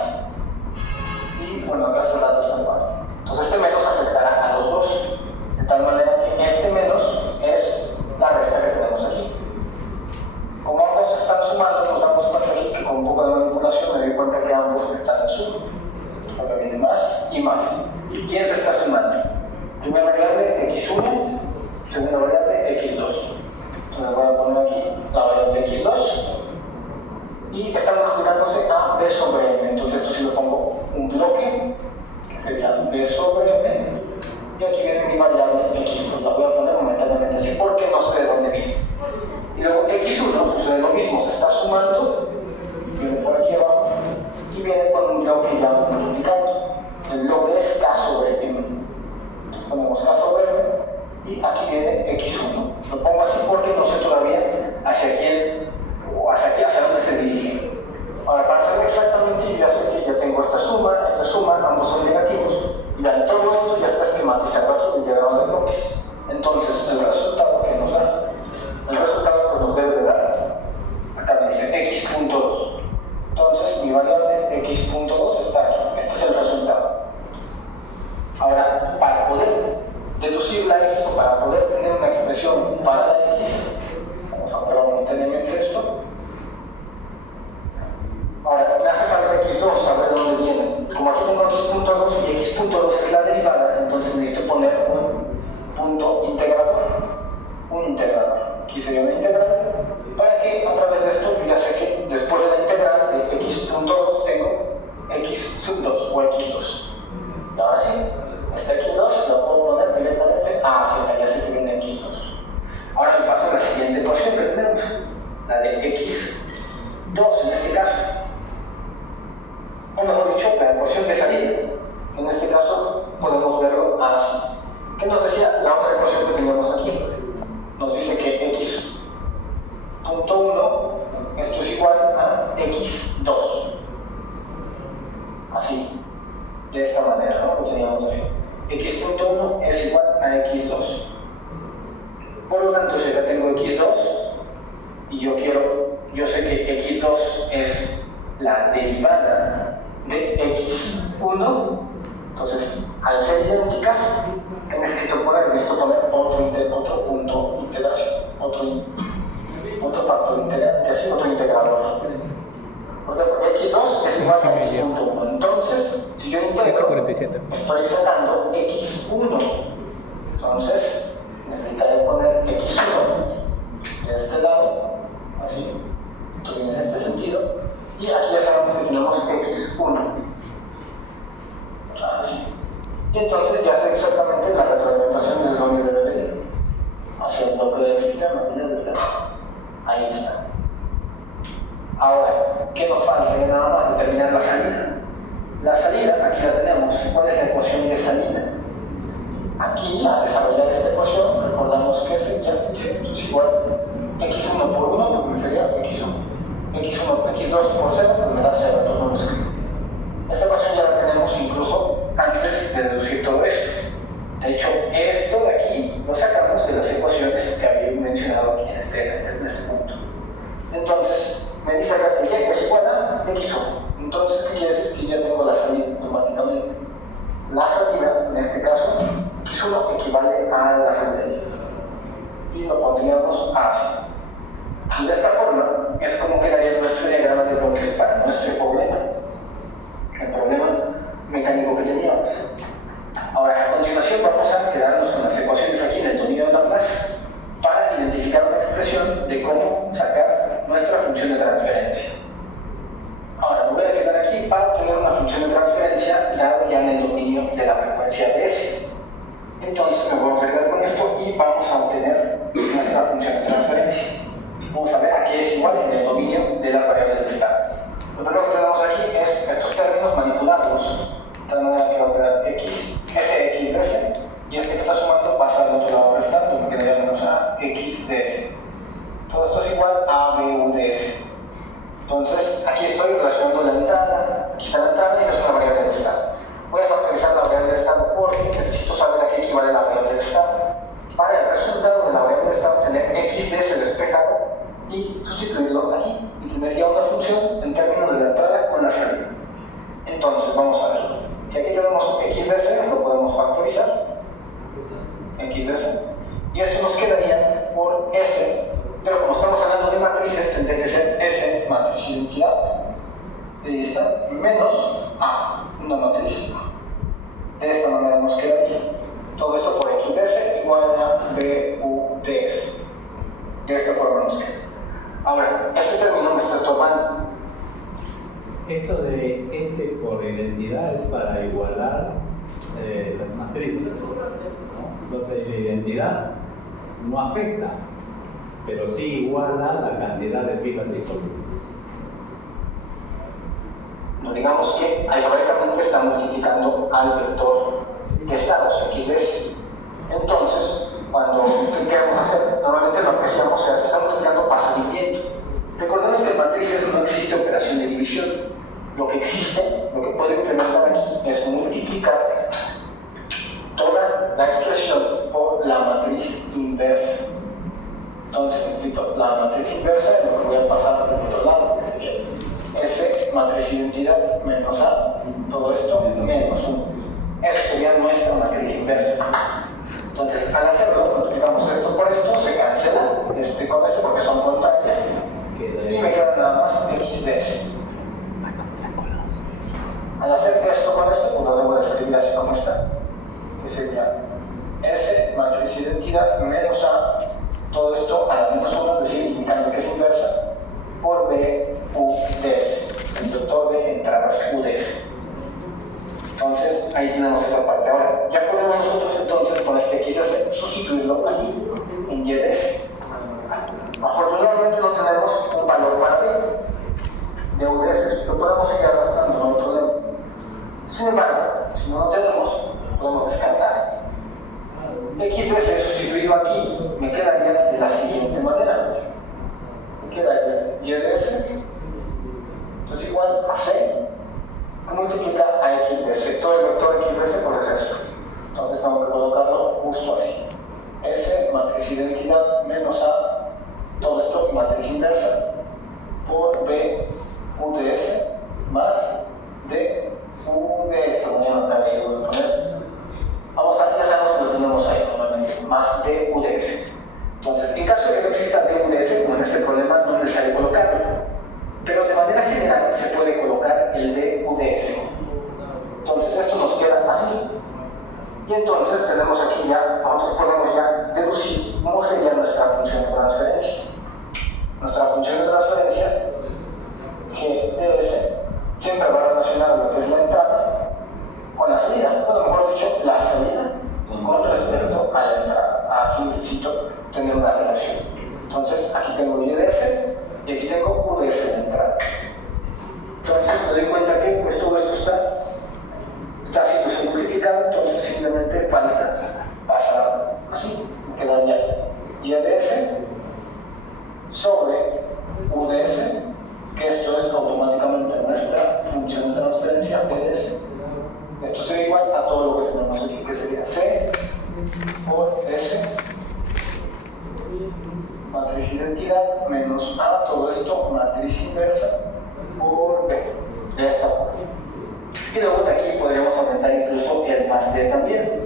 Y bueno, acá cerrando esta parte. Entonces este menos afectará a los dos, de tal manera que este menos es la resta que tenemos aquí. Como ambos están sumando, nos damos cuenta aquí que con un poco de manipulación me doy cuenta que ambos están en suma. Acá viene más y más. ¿Y quién se está sumando? Primera variable x1, segunda variable x2. Entonces voy a poner aquí la variable x2 y está multiplicándose a b sobre m. Entonces esto si lo pongo un bloque, que sería b sobre m, y aquí viene mi variable x, pues la voy a poner momentáneamente así porque no sé de dónde viene. Y luego x1 sucede lo mismo, se está sumando, viene por aquí abajo, y viene con un bloque ya multiplicando. El bloque es k sobre m. Entonces ponemos k sobre m, y aquí viene x1. Lo pongo así porque no sé todavía hacia quién o hacia dónde se dirige. Ahora, para saber exactamente, yo ya sé que ya tengo esta suma, ambos son negativos, y ya todo esto ya está esquematizado aquí en el diagrama de bloques. Entonces, el resultado que nos da, el resultado que nos debe dar, acá me dice x.2. Entonces, mi variable x.2 está aquí. Este es el resultado. Ahora, para poder deducir la x o para poder tener una expresión para la x, vamos a borrar momentáneamente esto. Ahora, me hace falta x2, saber dónde viene. Como aquí tengo x.2 y x.2 es la derivada, entonces necesito poner un punto integrador. Un integrador. Aquí sería un integral. Para que a través de esto yo ya sé que después de la integral de x.2 tengo x sub 2 o x2. Y ahora sí, este x2 lo puedo poner directamente hacia ya sé que viene x2. Ahora me paso a la siguiente ecuación que tenemos, la de x2 en este caso. O mejor dicho, la ecuación de salida. En este caso podemos verlo así. ¿Qué nos decía la otra ecuación que teníamos aquí? Nos dice que x.1 esto es igual a x2. Así, de esta manera, ¿no? Lo teníamos así. x.1 es igual a x2. Por lo tanto, si ya tengo x2 y yo sé que x2 es la derivada de x1, entonces al ser idénticas, ¿qué necesito poner? Necesito poner otro punto de integración, otro factor integrante, así otro integrador. Porque x2 es igual a x.1, entonces si yo integro, estoy sacando x1, entonces necesitaría poner x1 de este lado, así, esto viene en este sentido. Y aquí ya sabemos que tenemos x1. Así. Y entonces ya sé exactamente la retroalimentación de dónde debe venir. Hacia el bloque del sistema. Ahí está. Ahora, ¿qué nos falta? Nada más determinar la salida. La salida, aquí la tenemos. ¿Cuál es la ecuación de salida? Aquí, al desarrollar esta ecuación, recordamos que sería es igual x1 por 1, porque sería x1. x2 por 0, pues me da 0, entonces no lo escribo. Esta ecuación ya la tenemos incluso antes de deducir todo esto. De hecho, esto de aquí lo sacamos de las ecuaciones que había mencionado aquí en este punto. Entonces, me dice acá que y es igual a x1. Entonces, ¿qué quiere decir? Que ya tengo la salida automáticamente. La salida, en este caso, x1 X1 equivale a la segunda. Y lo pondríamos así. De esta forma es como quedaría nuestro diagrama de bloques para nuestro problema. El problema mecánico que teníamos. Ahora, a continuación vamos a quedarnos con las ecuaciones aquí en el dominio de Laplace para identificar una expresión de cómo sacar nuestra función de transferencia. Ahora, me voy a quedar aquí para obtener una función de transferencia dada ya en el dominio de la frecuencia de S. Entonces, me voy a quedar con esto y vamos a obtener nuestra función de transferencia. Vamos a ver a qué es igual en el dominio de las variables de estado. Lo primero que tenemos aquí es estos términos manipulados. De manera que va a quedar x, sx de s, y este que está sumando pasa al otro lado restante, porque quedaríamos a x de s. Todo esto es igual a bu de s. Entonces, aquí estoy relacionando la entrada, aquí está la entrada y esta es una variable de estado. Voy a factorizar la variable de estado porque necesito saber a qué equivale la variable de estado. Para el resultado de la variable de estado, tener x de s despejado y sustituirlo aquí, y tendría una función en términos de la entrada con la salida. Entonces, vamos a ver. Si aquí tenemos x de s, lo podemos factorizar. X de s. Y eso nos quedaría por s, pero como estamos hablando de matrices, tendría que ser s matriz identidad. Ahí está, menos a, una matriz. De esta manera nos quedaría. Todo esto por x de s igual a bu de s. De esta forma nos queda. Ahora, este término me está tomando. Esto de S por identidad es para igualar las matrices, ¿no? Entonces la identidad no afecta, pero sí iguala la cantidad de filas y columnas. No digamos que algebraicamente está multiplicando al vector de estados x de s. Entonces, ¿qué queremos hacer? Normalmente lo que hacíamos es, se está multiplicando, pasa dividiendo. Recordemos que en matrices no existe operación de división. Lo que existe, lo que puedo implementar aquí, es multiplicar toda la expresión por la matriz inversa. Entonces necesito la matriz inversa y lo que voy a pasar del otro lado, que sería S matriz identidad menos A, todo esto menos 1. Eso sería nuestra matriz inversa. Entonces, al hacerlo, multiplicamos esto por esto, se cancela con esto porque son contrarias, y me queda nada más x de s. Al hacer esto con esto, pues lo debo de escribir así como está, que sería S matriz identidad menos A, todo esto a la misma suma, es decir, indicando que es inversa, por B U de S, el vector de entradas U de S. Entonces, ahí tenemos esa parte. Ahora, ya podemos nosotros entonces con este x de S sustituirlo aquí en y de S. Afortunadamente no tenemos un valor para B de U de S, lo podemos seguir arrastrando, no hay problema. Sin embargo, si no lo tenemos, podemos descartar. X de S sustituido aquí me quedaría de la siguiente manera. Me quedaría y de S, entonces igual a 6, que multiplica a x de S. Todo el vector x de S pues es eso. Entonces tengo que colocarlo justo así. S matriz identidad menos A, todo esto matriz inversa, por B U de S más D U de S. Voy a anotar ahí, voy a poner. Vamos a, ya sabemos que lo tenemos ahí normalmente, más D U de S. Entonces, en caso de que no exista D U de S, como en este problema, no es necesario colocarlo. Pero de manera general se puede colocar el D U de S. Entonces, esto nos queda así. Y entonces tenemos aquí ya, nosotros podemos ya deducir cómo sería nuestra función de transferencia. Nuestra función de transferencia, G de S, siempre va a relacionar lo que es la entrada con la salida. Bueno, mejor dicho, la salida con respecto a la entrada. Así necesito tener una relación. Entonces, aquí tengo Y de S y aquí tengo U de S de entrada. Entonces, me doy cuenta que pues, todo esto está siendo simplificado, entonces simplemente falta pasar así, quedaría Y de S sobre U de S, que esto es automáticamente nuestra función de transferencia P de S. Esto sería igual a todo lo que tenemos aquí, que sería C por S matriz identidad menos A, todo esto matriz inversa por B, de esta forma. Y luego de aquí podríamos aumentar incluso el más D también.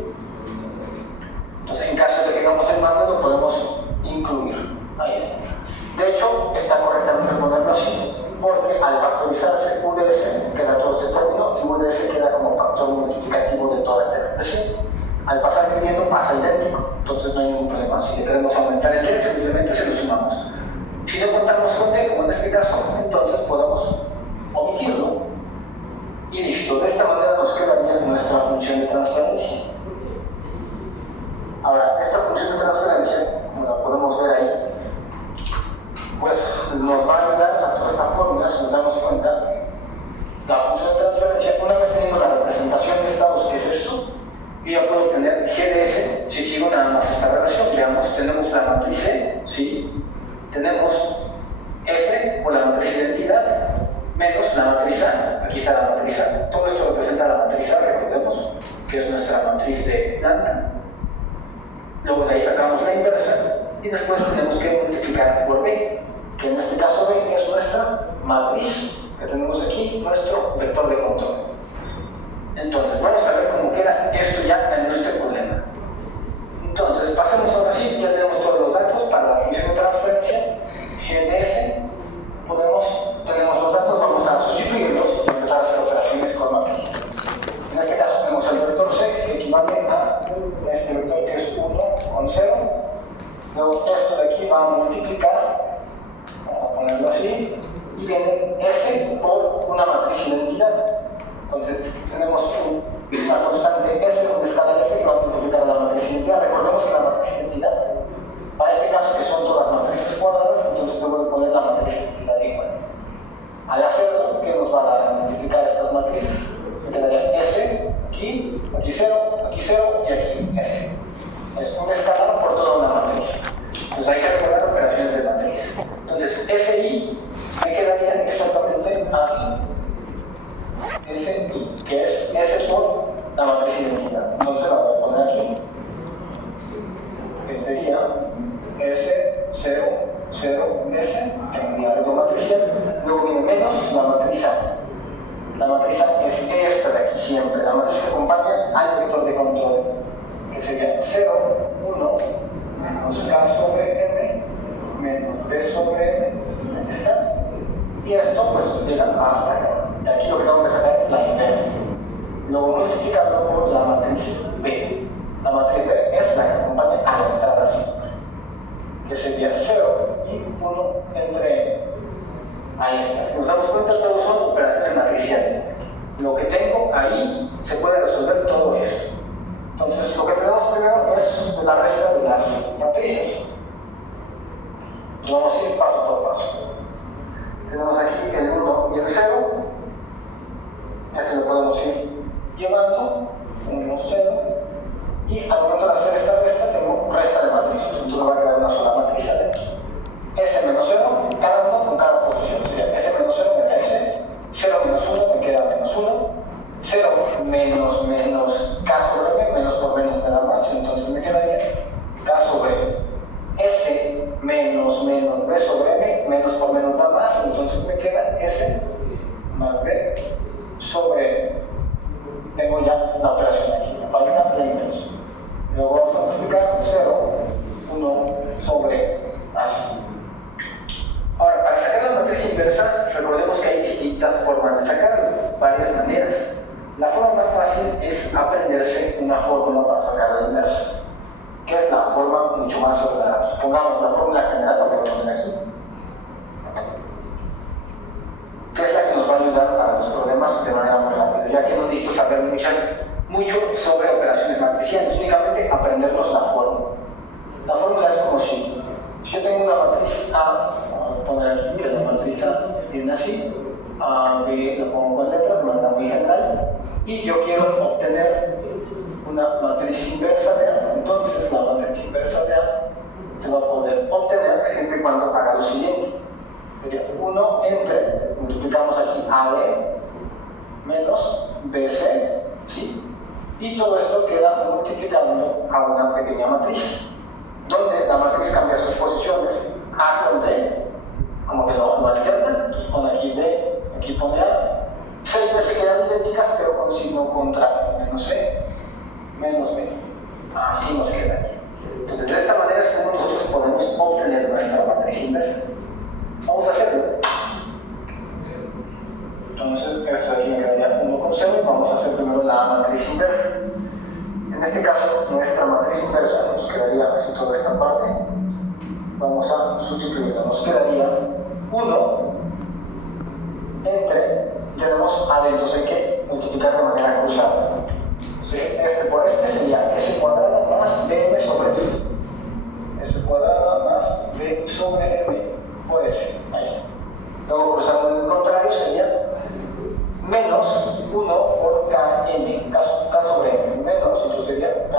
Entonces, en caso de que tengamos el más lo podemos incluir. Ahí está. De hecho, está correctamente ponerlo así, porque al factorizarse UDS queda todo este término y UDS queda como factor multiplicativo de toda esta expresión. Al pasar dividiendo pasa idéntico, entonces no hay ningún problema. Si queremos aumentar el y, simplemente se lo sumamos. Si no contamos con D, como en este caso, entonces podemos omitirlo y listo. De esta manera nos quedaría nuestra función de transferencia. Ahora, esta función de transferencia, como la podemos ver ahí, pues nos va a ayudar a toda esta fórmula, si nos damos cuenta, la función de transferencia, una vez teniendo la representación de estados, que es esto, y yo puedo tener GDS, si sigo nada más esta relación, veamos, tenemos la matriz E, ¿sí? Tenemos S por la matriz identidad, menos la matriz A, aquí está la matriz A, todo esto representa la matriz A, recordemos, que es nuestra matriz de lambda, luego de ahí sacamos la inversa, y después tenemos que multiplicar por B, que en este caso B es nuestra matriz, que tenemos aquí, nuestro vector de control. Entonces, vamos a ver cómo queda esto ya en nuestro problema. Entonces, pasemos ahora sí, ya tenemos todos los datos para la función de transferencia, GDS, tenemos los datos, vamos a sustituirlos y empezar a hacer operaciones con matrices. En este caso tenemos el vector C, que equivale a este vector que es 1 con 0. Luego esto de aquí va a multiplicar, vamos a ponerlo así, y viene S por una matriz identidad. Entonces tenemos una constante S, una escala S que va a multiplicar a la matriz identidad. Recordemos que la matriz identidad, para este caso que son todas matrices cuadradas, entonces debo de poner la matriz identidad igual. Al hacerlo, ¿qué nos va a dar a multiplicar estas matrices? Me quedaría S, aquí 0 y aquí S. Es un escalar por toda una matriz. Entonces hay que recordar operaciones de matriz. Entonces SI me quedaría exactamente así. SI, que es S por la matriz identidad. Entonces la voy a poner aquí. Que sería S, 0, 0, S, que es mi arreglo matricial. Luego viene menos la matriz A. La matriz A es esta de aquí siempre, la matriz que acompaña al vector de control, que sería 0, 1, menos K sobre M, menos B sobre M, aquí está. Y esto pues llega hasta acá. Y aquí lo que tengo que sacar es la inversa. Luego multiplicarlo por la matriz B. La matriz B es la que acompaña a la entrada siempre, que sería 0 y 1 entre M. Ahí está. Si nos damos cuenta, todos son operaciones matriciales. Lo que tengo ahí se puede resolver todo eso. Entonces, lo que tenemos primero es la resta de las matrices. Vamos a ir paso por paso. Tenemos aquí el 1 y el 0. Esto lo podemos ir llevando. 1, 0. Y al momento de hacer esta resta, tengo resta de matrices. Entonces, me va a quedar una sola matriz adentro. S menos 0, cada uno con cada posición. Sería S menos 0 me da S, 0 menos 1 me queda menos 1, 0 menos K sobre B, menos por menos me da más, entonces me quedaría K sobre S menos B sobre M, menos por menos da más, entonces me queda S más B sobre, tengo ya la operación aquí, me falta la inversa. Luego vamos a multiplicar 0, 1 sobre así. Ahora, para sacar la matriz inversa, recordemos que hay distintas formas de sacarlo, varias maneras. La forma más fácil es aprenderse una fórmula para sacar la inversa, que es la forma mucho más ordenada. Supongamos la fórmula general, la voy a poner aquí, que es la que nos va a ayudar para los problemas de manera muy rápida, ya que no necesito saber mucho sobre operaciones matriciales, únicamente aprendernos la fórmula. La fórmula es como si yo tengo una matriz A, vamos a poner aquí, mira, la matriz A viene así, A, B, lo pongo con letras de manera muy general, y yo quiero obtener una matriz inversa de A, entonces la matriz inversa de A se va a poder obtener siempre y cuando haga lo siguiente. Sería 1 entre, multiplicamos aquí AB menos BC, ¿sí? Y todo esto queda multiplicando a una pequeña matriz, donde la matriz cambia sus posiciones A con D, como que no alterna, entonces pone aquí D, aquí pone A. 6 veces quedan idénticas, pero con signo contrario, menos C, menos B. Así nos queda aquí. Entonces, de esta manera es como nosotros podemos obtener nuestra matriz inversa. Vamos a hacerlo. Entonces, esto de aquí me quedaría 1,0 y vamos a hacer primero la matriz inversa. En este caso, nuestra matriz inversa nos quedaría así toda esta parte. Vamos a sustituirla. Nos quedaría 1 entre, tenemos a entonces hay que multiplicar de manera cruzada. ¿Sí? Este por este sería s cuadrada más bm sobre s. S cuadrada más b sobre m por s. Ahí está. Luego cruzando en el contrario sería menos 1 por km, k sobre m, menos, entonces sería k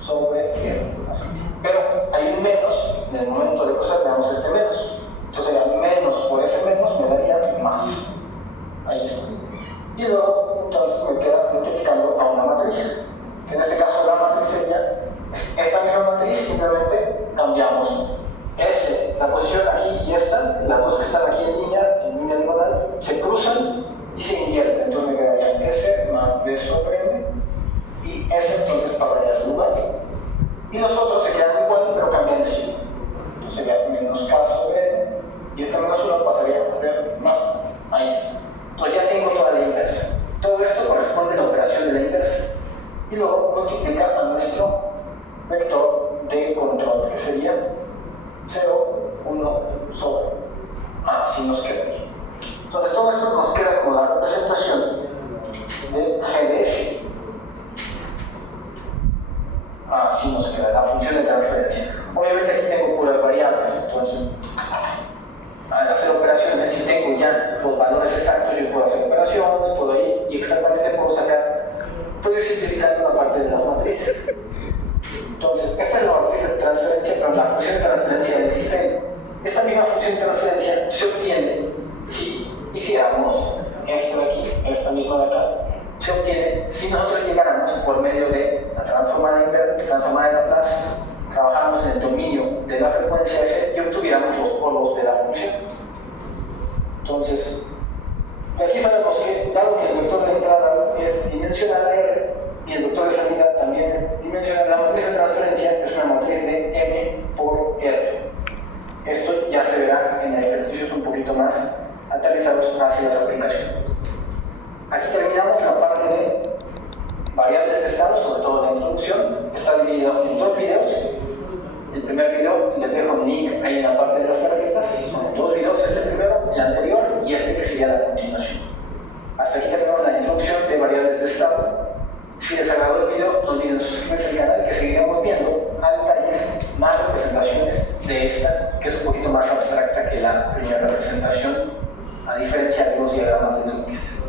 sobre m. Pero hay un menos, en el momento de cruzar veamos este menos. Entonces sería menos por ese menos me daría más. Ahí está. Y luego, entonces me queda multiplicando a una matriz. En este caso la matriz sería esta misma matriz, simplemente cambiamos S, la posición aquí y esta, las dos que están aquí en línea diagonal, se cruzan y se invierten. Entonces me quedaría S más B sobre M y S entonces pasaría a su lugar. Y los otros se quedan igual pero cambian de signo. Entonces sería menos K sobre M y este menos 1 pasaría a ser más. Ahí está. Entonces ya tengo toda la inversa. Todo esto corresponde a la operación de la inversa. Y luego multiplica a nuestro vector de control, que sería 0, 1 sobre. Así nos queda aquí. Entonces todo esto nos queda como la representación de g de s. Así nos queda la función de transferencia. Obviamente aquí tengo puras variables, entonces al hacer operaciones, si tengo ya los valores exactos, yo puedo hacer operaciones, puedo ir y exactamente puedo sacar, puedo ir simplificando la parte de las matrices. Entonces, esta es la matriz de transferencia, pero la función de transferencia del sistema. Esta misma función de transferencia se obtiene si hiciéramos esto de aquí, esta misma de acá, se obtiene si nosotros llegáramos por medio de la transformada de Laplace, trabajamos en el dominio de la frecuencia S y obtuviéramos los polos de la función. Entonces, de aquí sabemos que, dado que el vector de entrada es dimensional a R y el vector de salida también es dimensional, la matriz de transferencia es una matriz de M por R. Esto ya se verá en ejercicios un poquito más aterrizados hacia la aplicación. Aquí terminamos la parte de variables de estado, sobre todo la introducción. Está dividido en dos videos. El primer video les dejo el link ahí en la parte de las tarjetas. Son dos videos, este primero, el anterior y este que sería la continuación. Hasta aquí terminamos la introducción de variables de estado. Si les agradó el video, no olviden suscribirse al canal, que seguiremos viendo a detalles más representaciones de esta, que es un poquito más abstracta que la primera representación, a diferencia de los diagramas de Tukis.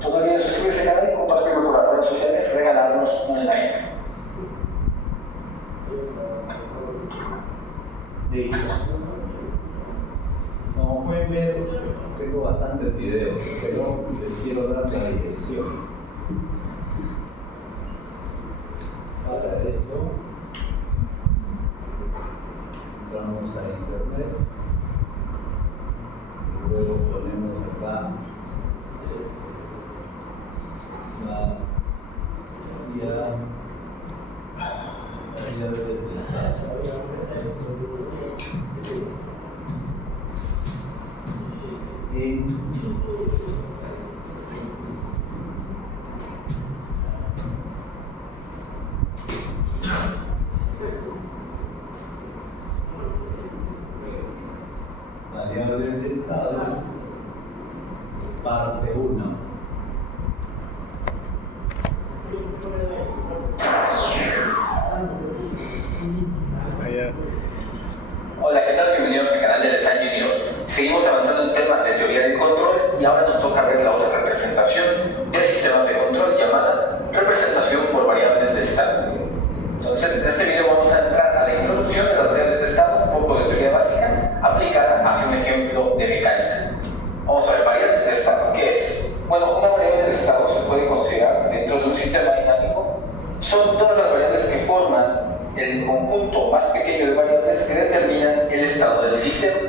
No olviden suscribirse al canal y compartirlo por las redes sociales, regalarnos un like. Listo. Como pueden ver, tengo bastantes videos, pero les quiero dar la dirección. Para eso, entramos a internet y luego ponemos acá la guía de variables de estado, parte 1. Hola, ¿qué tal? Bienvenidos al canal de Design Junior. Seguimos avanzando en temas de teoría del control y ahora nos toca ver la otra representación de sistemas de control llamada representación por variables de estado. Entonces, en este video vamos a entrar a la introducción de las variables de estado, un poco de teoría básica, aplicada hacia un ejemplo de mecánica. Vamos a ver variables de estado. ¿Qué es? Bueno, una variable de estado se puede considerar dentro de un sistema dinámico. Son todas las variables que forman el conjunto más pequeño de variables que determinan el estado del sistema.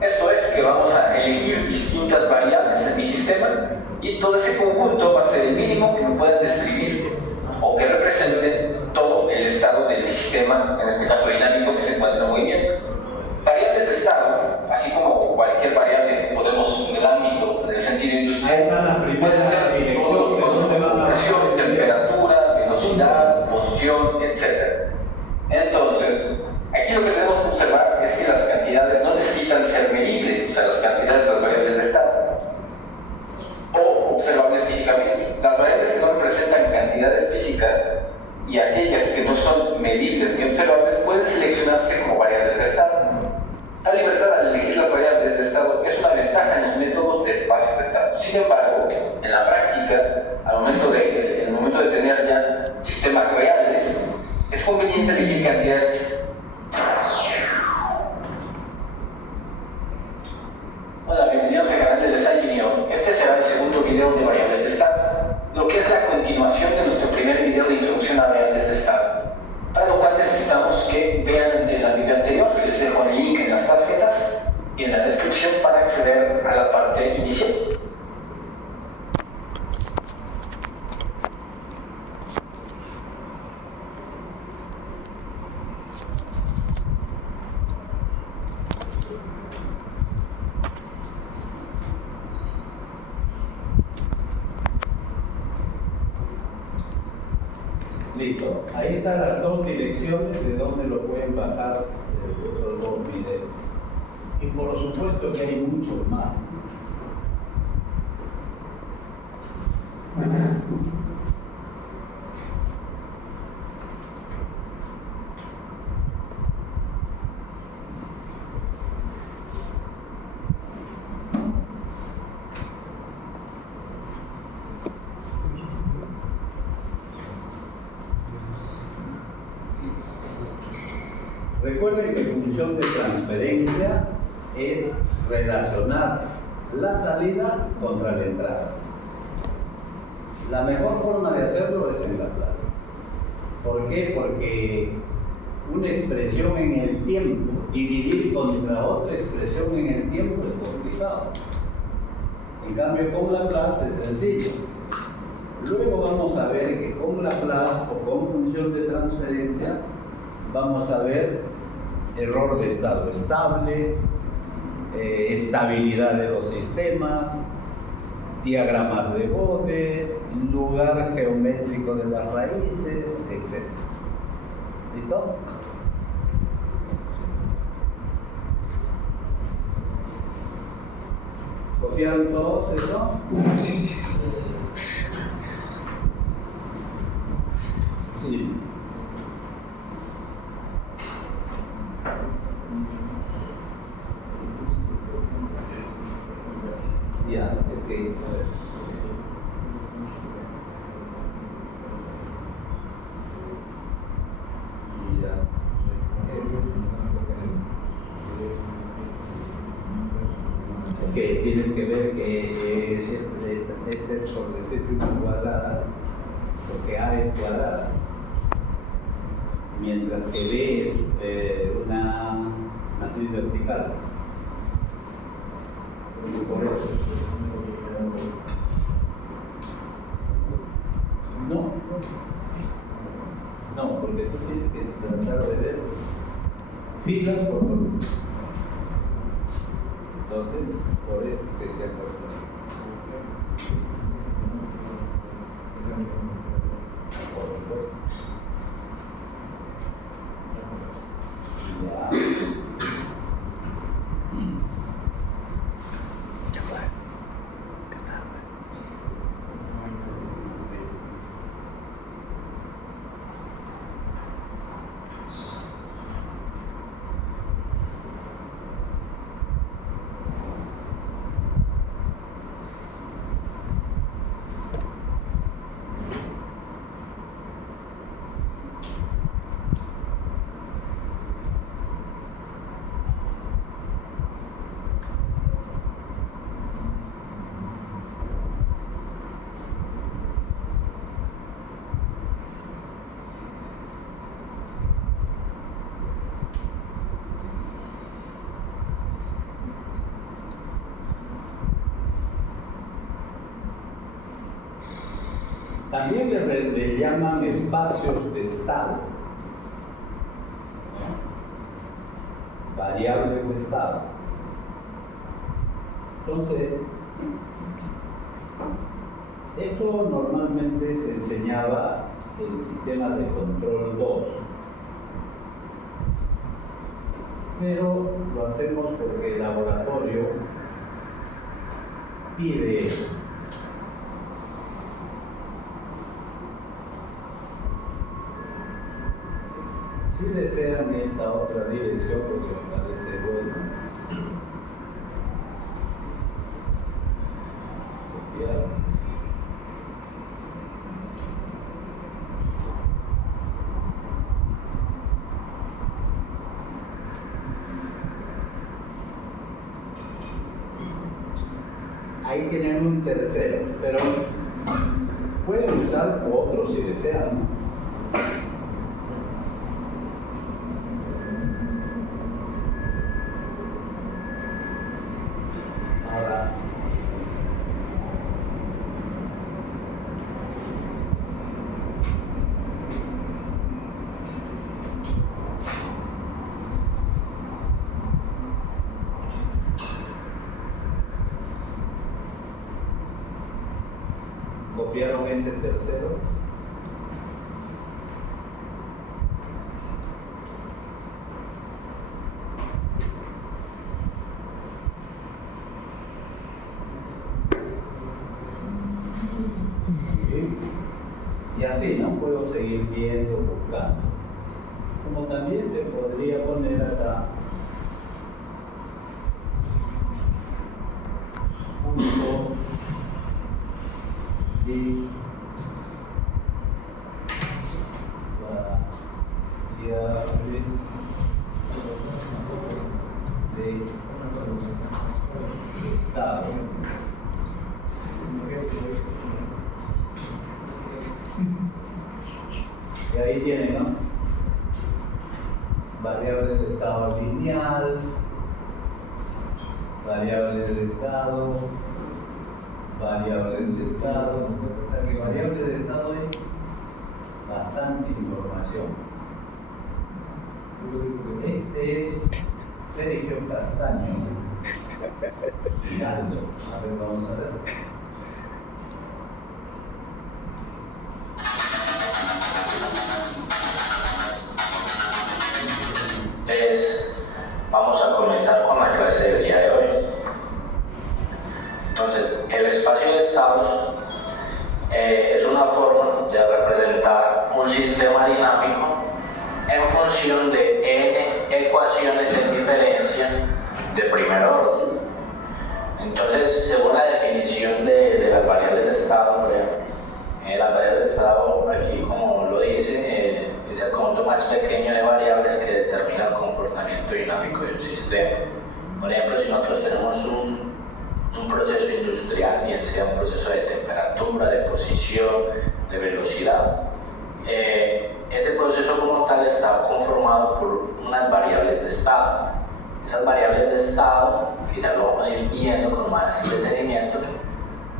Esto es que vamos a elegir distintas variables en mi sistema y todo ese conjunto va a ser el mínimo que me puedan describir o que representen todo el estado del sistema sistema, en este caso dinámico, que se encuentra en movimiento. Variables de estado, así como cualquier variable podemos en el ámbito, en el sentido industrial, ahí está la primera dirección de dónde van a presión, temperatura, velocidad, posición, etc. Entonces, aquí lo que tenemos que observar es que las cantidades no necesitan ser medibles, o sea, las cantidades de las variables de estado, o observables físicamente. Las variables que no representan cantidades físicas y aquellas que no son medibles ni observables pueden seleccionarse como variables de estado. La libertad al elegir las variables de estado es una ventaja en los métodos de espacios de estado. Sin embargo, en la práctica, en el momento de tener ya sistemas reales, es conveniente elegir cantidades. Hola, bienvenidos al canal de Design Engineer. Este será el segundo video de variables de estado, lo que es la continuación de nuestro primer video de introducción a variables de estado. Para lo cual necesitamos que vean el video anterior, que les dejo el link en las tarjetas y en la descripción para acceder a la parte inicial. Listo, ahí están las dos direcciones de donde lo pueden bajar los dos videos. Y por supuesto que hay muchos más. Recuerden que función de transferencia es relacionar la salida contra la entrada. La mejor forma de hacerlo es en Laplace. ¿Por qué? Porque una expresión en el tiempo, dividir contra otra expresión en el tiempo es complicado. En cambio, con Laplace es sencillo. Luego vamos a ver que con Laplace o con función de transferencia vamos a ver error de estado estable, estabilidad de los sistemas, diagramas de Bode, lugar geométrico de las raíces, etc. ¿Listo? ¿Copiaron todos eso? Sí. Ya, ok. Ya. Ok, tienes que ver que este es por decir una cuadrada, porque A es cuadrada, mientras que B es una matriz vertical. Por eso. No, porque tú tienes que tratar de ver filas por volumen. Entonces, por eso que se acorta. Ya. ¿Qué fue? ¿Qué está? También le llaman espacios de estado. variables de estado. Entonces, esto normalmente se enseñaba en sistemas de control 2, pero lo hacemos porque el laboratorio pide eso. Si desean esta otra dirección, porque me parece bueno, copiar. Ahí tienen un tercero, pero pueden usar otro si desean, ¿no? Ahora, copiaron ese tercero. Y así, ¿no? Puedo seguir viendo, buscando. Como también te podría poner acá punto de variable de estado. Y ahí tienen, ¿no? Variables de estado lineal, variables de estado, variables de estado. O sea que variables de estado hay bastante información. Este es Sergio Castaño. Giraldo. A ver, vamos a ver. Vamos a comenzar con la clase del día de hoy. Entonces, el espacio de estados es una forma de representar un sistema dinámico en función de n ecuaciones en diferencia de primer orden. Entonces, según la definición de las variables de estado, por ejemplo, las variables de estado, aquí como lo dice, es el conjunto más pequeño de variables que determina el comportamiento dinámico de un sistema. Por ejemplo, si nosotros tenemos un proceso industrial, bien sea un proceso de temperatura, de posición, de velocidad, ese proceso como tal está conformado por unas variables de estado. Esas variables de estado, que ya lo vamos a ir viendo con más detenimiento,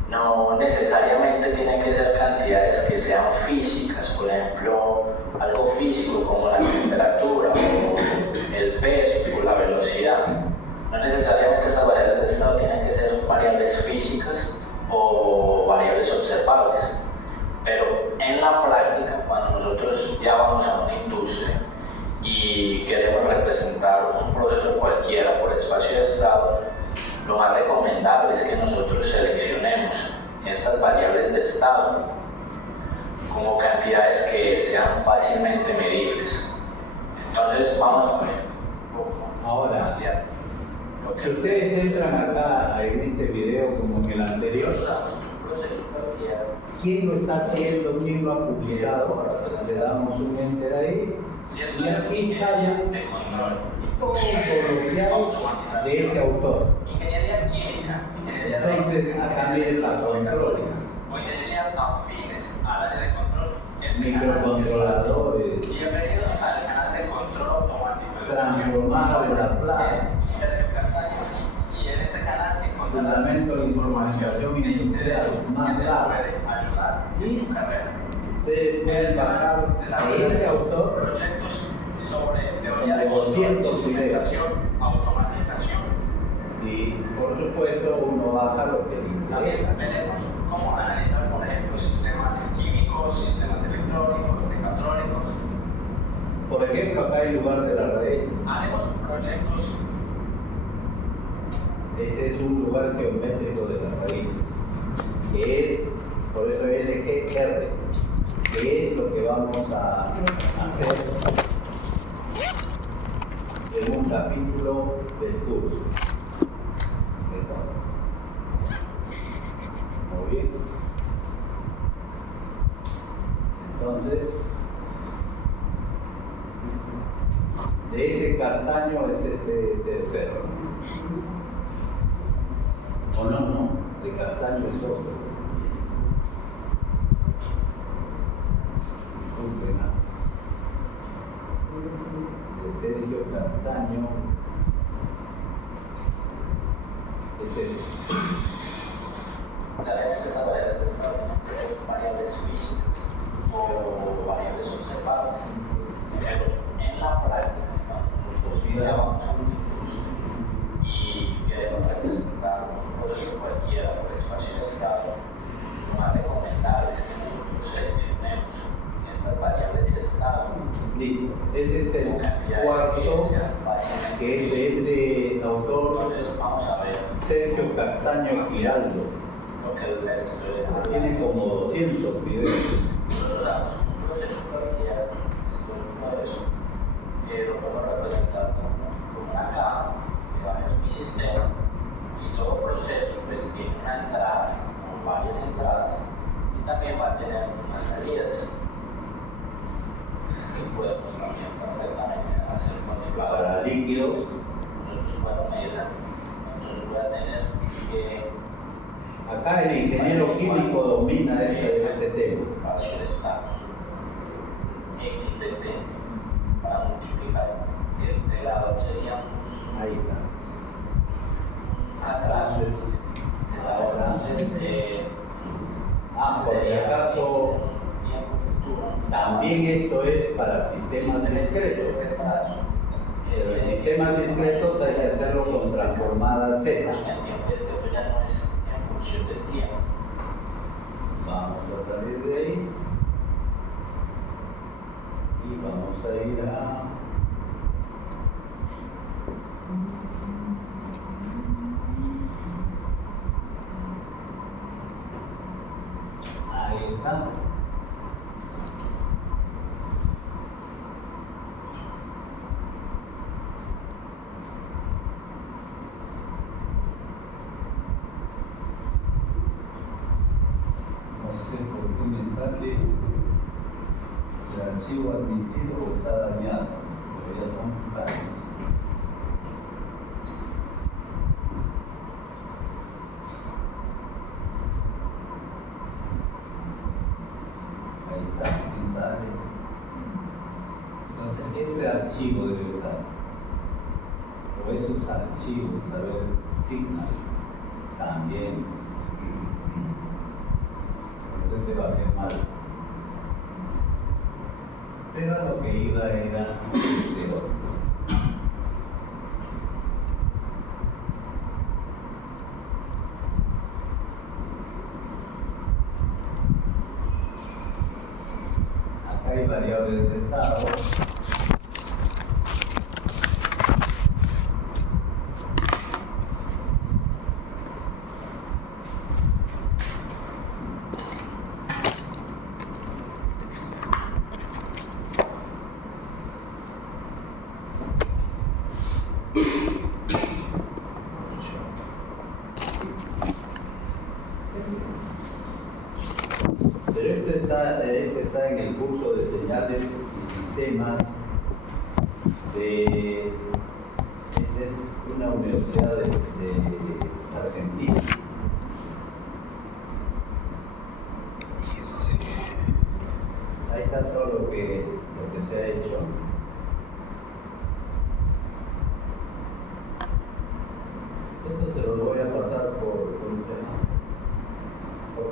no necesariamente tienen que ser cantidades que sean físicas, por ejemplo, algo físico como la temperatura o el peso o la velocidad. No necesariamente esas variables de estado tienen que ser variables físicas o variables observables. Pero en la práctica, cuando nosotros ya vamos a una industria y queremos representar un proceso cualquiera por espacio de estados, lo más recomendable es que nosotros seleccionemos estas variables de estado como cantidades que sean fácilmente medibles. Entonces vamos a ver. Ahora, si ustedes entran acá en este video como en el anterior, ¿quién lo está haciendo? ¿Quién lo ha publicado? Le damos un enter ahí y aquí sale todo lo que hay de ese autor. Ingeniería química, ingeniería de Entonces, acá viene la control. o ingenierías afines al área de control. Microcontroladores, Bienvenidos al canal de control automático. transformador de Laplace, Sergio Castaño. Y en este canal encontrarás fundamento de información industrial, más largo. ayudar en tu carrera. Ustedes pueden bajar de ese autor Proyectos sobre teoría de 200 videos. instrumentación, por supuesto, uno baja lo que le interesa. Veremos cómo analizar, por ejemplo, sistemas químicos, sistemas electrónicos, mecatrónicos. Por ejemplo, acá en lugar de las raíces. Haremos proyectos. Este es un lugar geométrico de las raíces, que es, por eso LGR, que es lo que vamos a hacer en un capítulo del curso. Muy bien. Entonces, de ese castaño es este tercero. O no, de castaño es otro. Disculpen, de Sergio Castaño es ese. Claramente estas variables pueden ser variables físicas o variables observables. Pero en la práctica, cuando nosotros ya vamos a un curso y queremos representar un proceso cualquiera por espacio de estado, lo más recomendable es que nosotros seleccionemos estas variables de estado. Listo. Este es el cuarto, que es de este autor. Entonces vamos a ver Sergio Castaño Giraldo. lo que es la historia de Tiene como 200 videos. nosotros damos un proceso cualquiera, esto es un proceso, que lo podemos representar como una caja, que va a ser mi sistema, y todo proceso pues tiene una entrada, con varias entradas, y también va a tener unas salidas, que podemos también perfectamente hacer controladas. Para líquidos, Nosotros podemos medir, entonces voy a tener que acá el ingeniero químico domina este tema. espacio de estados x de t para multiplicar el integrado sería Ahí está. atraso. Ahora, Entonces, por si acaso, tiempo futuro. también esto es para sistemas discretos. Pero en sistemas discretos hay que hacerlo con transformada Z. El tiempo discreto ya no es en función del tiempo. Vamos a salir de ahí. Y vamos a ir a... Ahí está. No sé por qué me sale el archivo admitido o está dañado, pero ya son varios. Ahí está, sí sale. Entonces, ese archivo debe estar, o esos archivos, a ver, Signal, también. Porque te va a hacer mal. Pero a lo que iba era este otro. Acá hay variables de estado. Pero este está en el curso de señales y sistemas de una universidad de Argentina. Ahí está todo lo que se ha hecho. Esto se lo voy a pasar por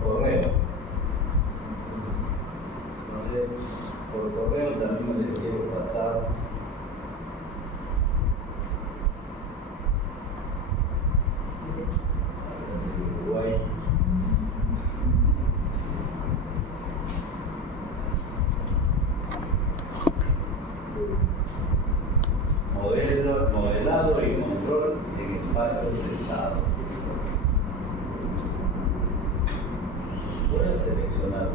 correo. Entonces, por correo también les quiero pasar espacios de estado. Voy a seleccionar.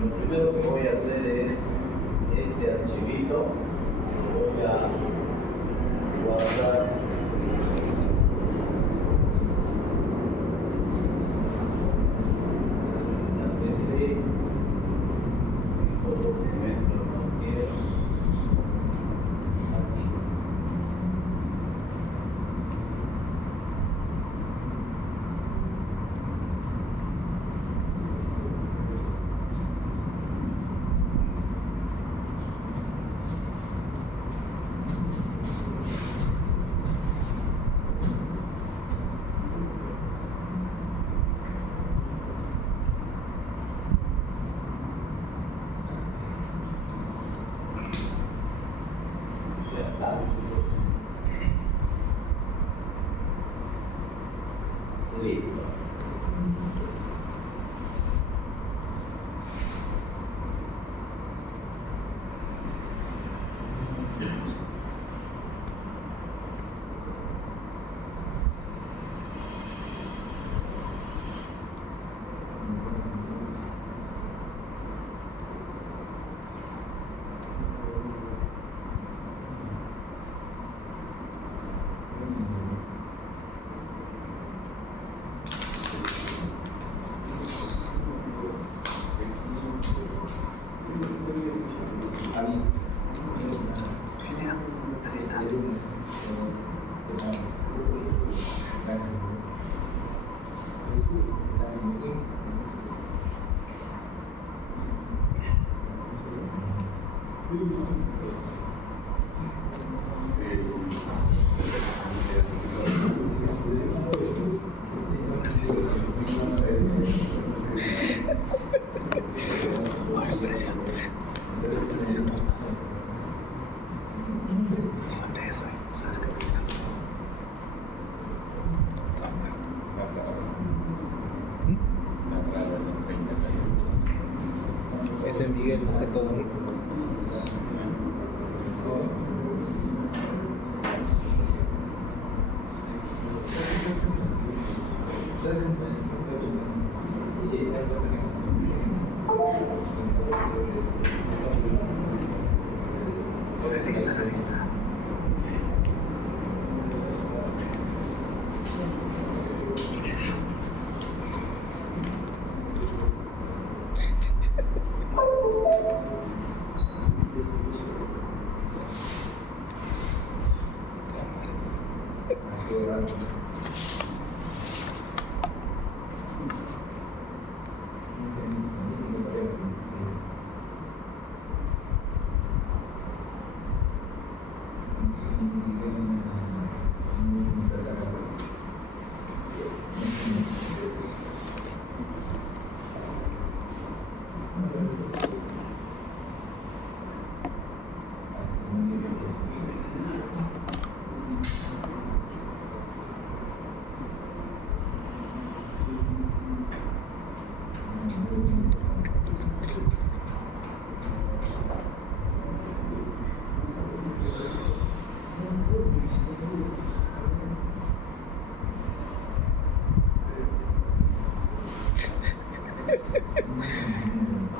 Lo primero que voy a hacer es este archivito, lo voy a guardar en la PC, por documentos no quiero, aquí. Ya está. Listo. Cristian, ahí está. Ay, aparecieron dos más. Dígate eso, ¿sabes qué está? Todo muerto. Ese Miguel de todo mundo. La lista.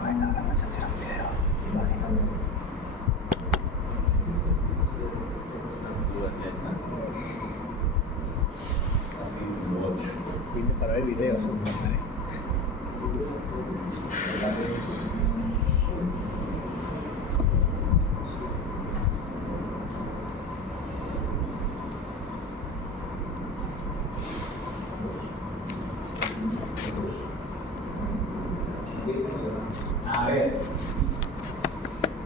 Bueno, vamos a hacer un video. Imagínate. Vine para ver videos, hombre. A ver,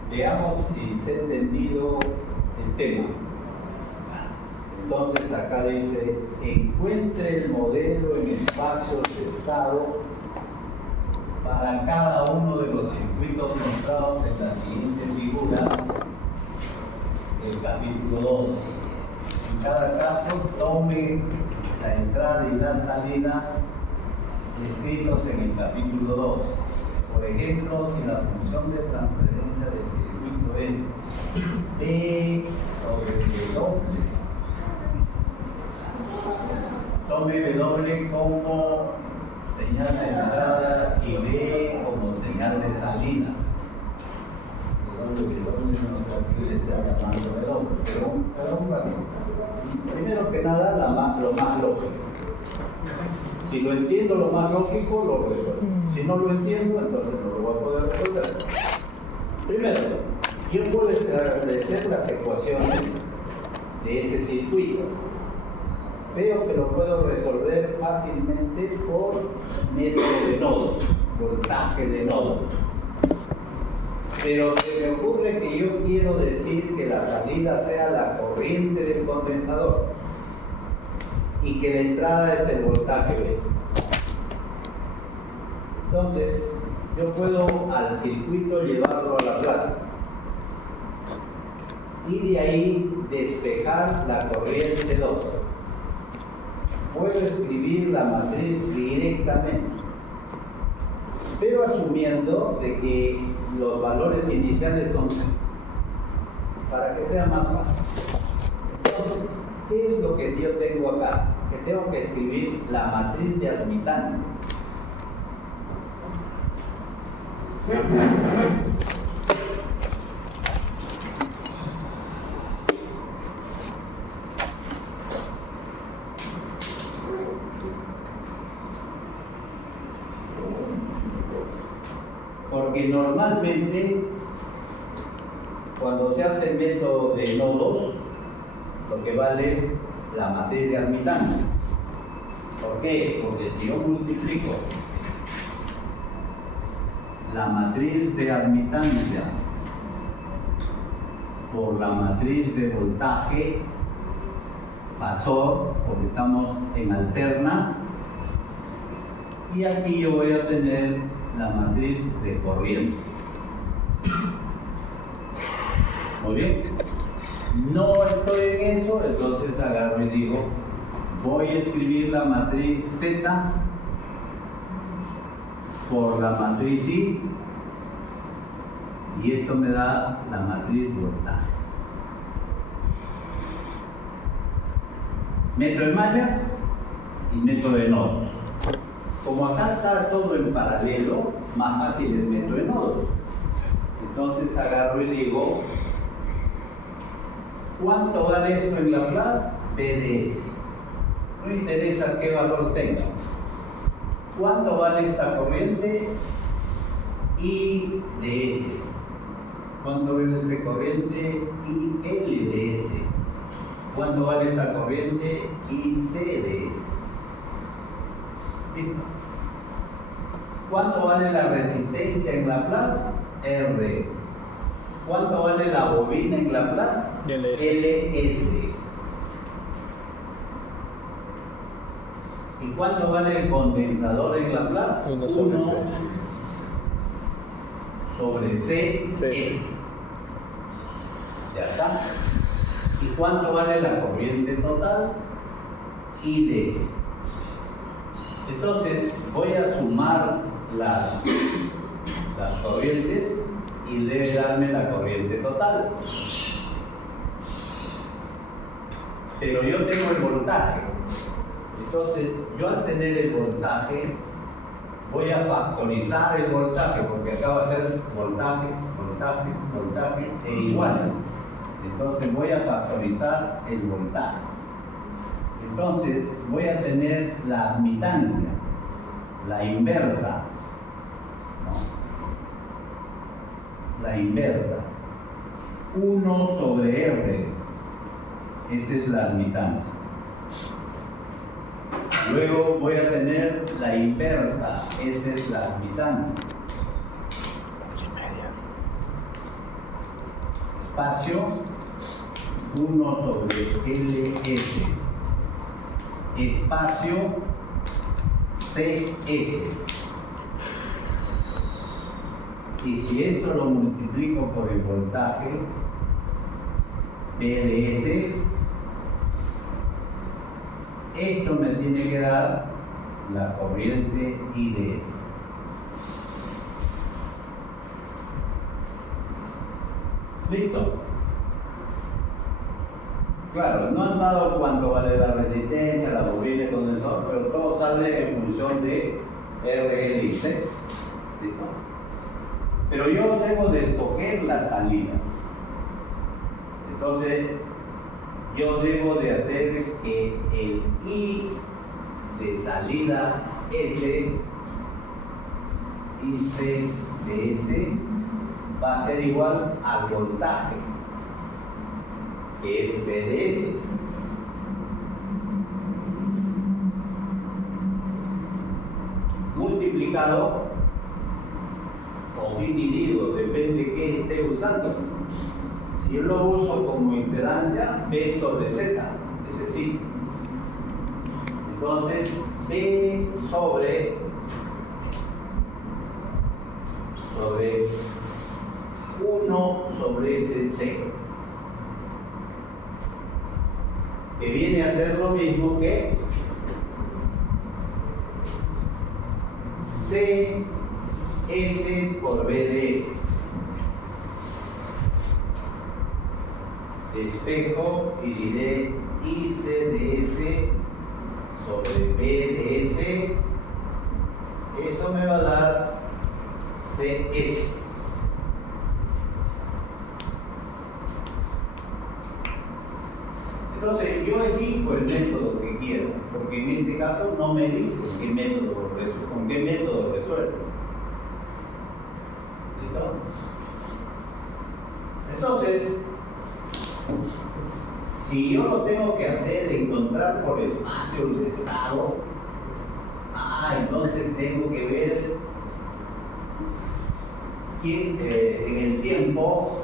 veamos si se ha entendido el tema. Entonces acá dice, encuentre el modelo en espacios de estado para cada uno de los circuitos mostrados en la siguiente figura del capítulo 2. En cada caso, tome la entrada y la salida descritos en el capítulo 2. Por ejemplo, si la función de transferencia del circuito es B sobre W, tome W como señal de entrada y B como señal de salida. Primero que nada, lo más lógico. Si lo entiendo lo más lógico, lo resuelvo. Si no lo entiendo, entonces no lo voy a poder resolver. Primero, yo puedo establecer las ecuaciones de ese circuito. Veo que lo puedo resolver fácilmente por método de nodos, voltaje de nodos. Pero se me ocurre que yo quiero decir que la salida sea la corriente del condensador y que la entrada es el voltaje B. Entonces, yo puedo al circuito llevarlo a Laplace y de ahí despejar la corriente 2. Puedo escribir la matriz directamente, pero asumiendo de que los valores iniciales son 0, para que sea más fácil. Entonces, ¿qué es lo que yo tengo acá? Que tengo que escribir la matriz de admitancia. Porque normalmente, cuando se hace método de nodos, lo que vale es la matriz de admitancia. ¿Por qué? Porque si yo multiplico la matriz de admitancia por la matriz de voltaje, pasó, porque estamos en alterna, y aquí yo voy a tener la matriz de corriente. Muy bien. No estoy en eso, entonces agarro y digo, voy a escribir la matriz Z por la matriz I, y esto me da la matriz voltaje. Método de mallas y método de nodos. Como acá está todo en paralelo, más fácil es método de nodos. Entonces agarro y digo, ¿cuánto vale esto en Laplace? B de S. No interesa qué valor tenga. ¿Cuánto vale esta corriente? I de S. ¿Cuánto vale esta corriente? I L de S. ¿Cuánto vale esta corriente? I C de S. ¿Listo? ¿Cuánto vale la resistencia en Laplace? R. ¿Cuánto vale la bobina en Laplace? LS. ¿Y cuánto vale el condensador en Laplace? 1 sobre 6. Sobre CS. Ya está. ¿Y cuánto vale la corriente total? I de S. Entonces voy a sumar las corrientes y debe darme la corriente total. Pero yo tengo el voltaje. Entonces, yo al tener el voltaje, voy a factorizar el voltaje, porque acá va a ser voltaje, voltaje, voltaje e igual. Entonces voy a factorizar el voltaje. Entonces voy a tener la admitancia, la inversa, ¿no? La inversa, 1 sobre R, esa es la admitancia. Luego voy a tener la inversa, esa es la admitancia. Espacio 1 sobre LS. Espacio CS. Y si esto lo multiplico por el voltaje P de S, esto me tiene que dar la corriente I de S. ¿Listo? Claro, no han dado cuánto vale la resistencia, la bobina, el condensador, pero todo sale en función de RL y C. ¿Listo? Pero yo debo de escoger la salida. Entonces, yo debo de hacer que el I de salida S, IC de S, va a ser igual al voltaje, que es BDS. Multiplicado o dividido, depende de qué esté usando. Si yo lo uso como impedancia, B sobre Z, es decir, entonces B sobre 1 sobre SC, que viene a ser lo mismo que CS por BDS. Despejo y diré IC de S sobre B de S. Eso me va a dar CS. Entonces yo elijo el método que quiero, porque en este caso no me dice con qué método resuelvo. ¿Listo? Entonces, si yo lo tengo que hacer, encontrar por espacios de estado, entonces tengo que ver en el tiempo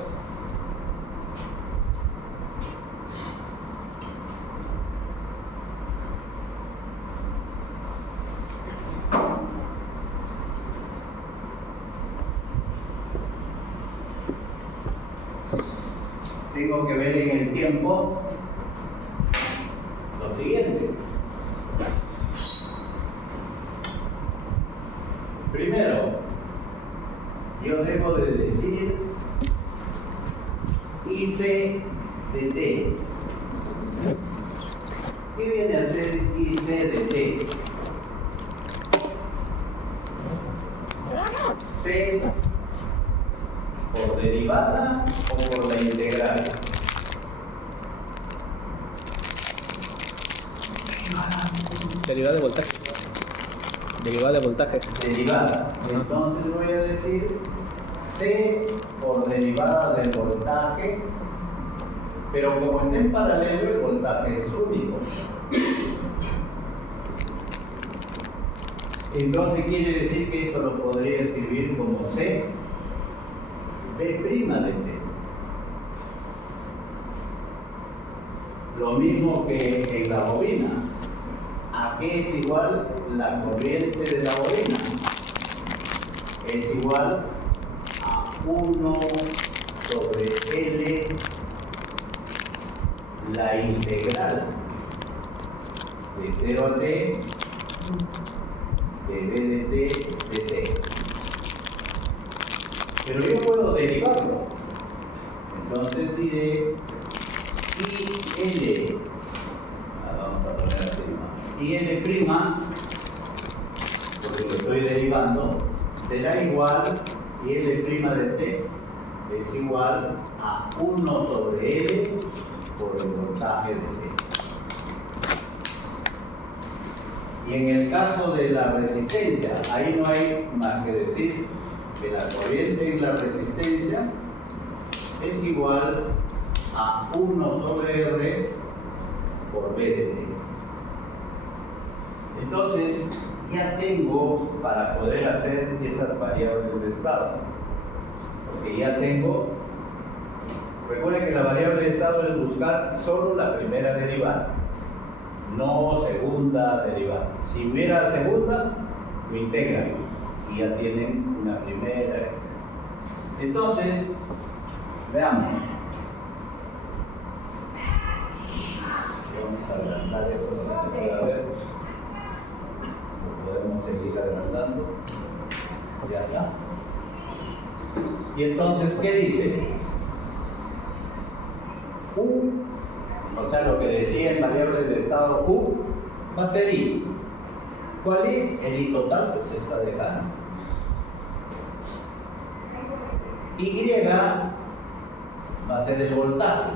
lo siguiente. Primero, yo debo de decir IC de T. ¿Qué viene a ser IC de T? C por derivada o por la integral. Derivada de voltaje. Derivada de voltaje. Derivada. Entonces voy a decir C por derivada del voltaje, pero como está en paralelo, el voltaje es único. Entonces quiere decir que esto lo podría escribir como C B' de T. Lo mismo que en la bobina. ¿A qué es igual la corriente de la bobina? Es igual a 1 sobre L, la integral de 0 a T de B de T de T. Pero yo puedo derivarlo. Entonces diré IL, vamos a poner así, IL', porque lo estoy derivando, será igual, IL' de T es igual a 1 sobre L por el voltaje de T. Y en el caso de la resistencia, ahí no hay más que decir que la corriente en la resistencia es igual a 1 sobre R por B de T. Entonces, ya tengo para poder hacer esas variables de estado. Porque ya tengo, recuerden que la variable de estado es buscar solo la primera derivada, no segunda derivada. Si hubiera segunda, lo integran y ya tienen una primera, etc. Entonces, veamos. Vamos a adelantar esto para que pueda ver. Lo podemos seguir adelantando. Ya está. Y entonces, ¿qué dice? O sea variable de estado U va a ser I. ¿Cuál I? El I total, pues está lejano. Y va a ser el voltaje.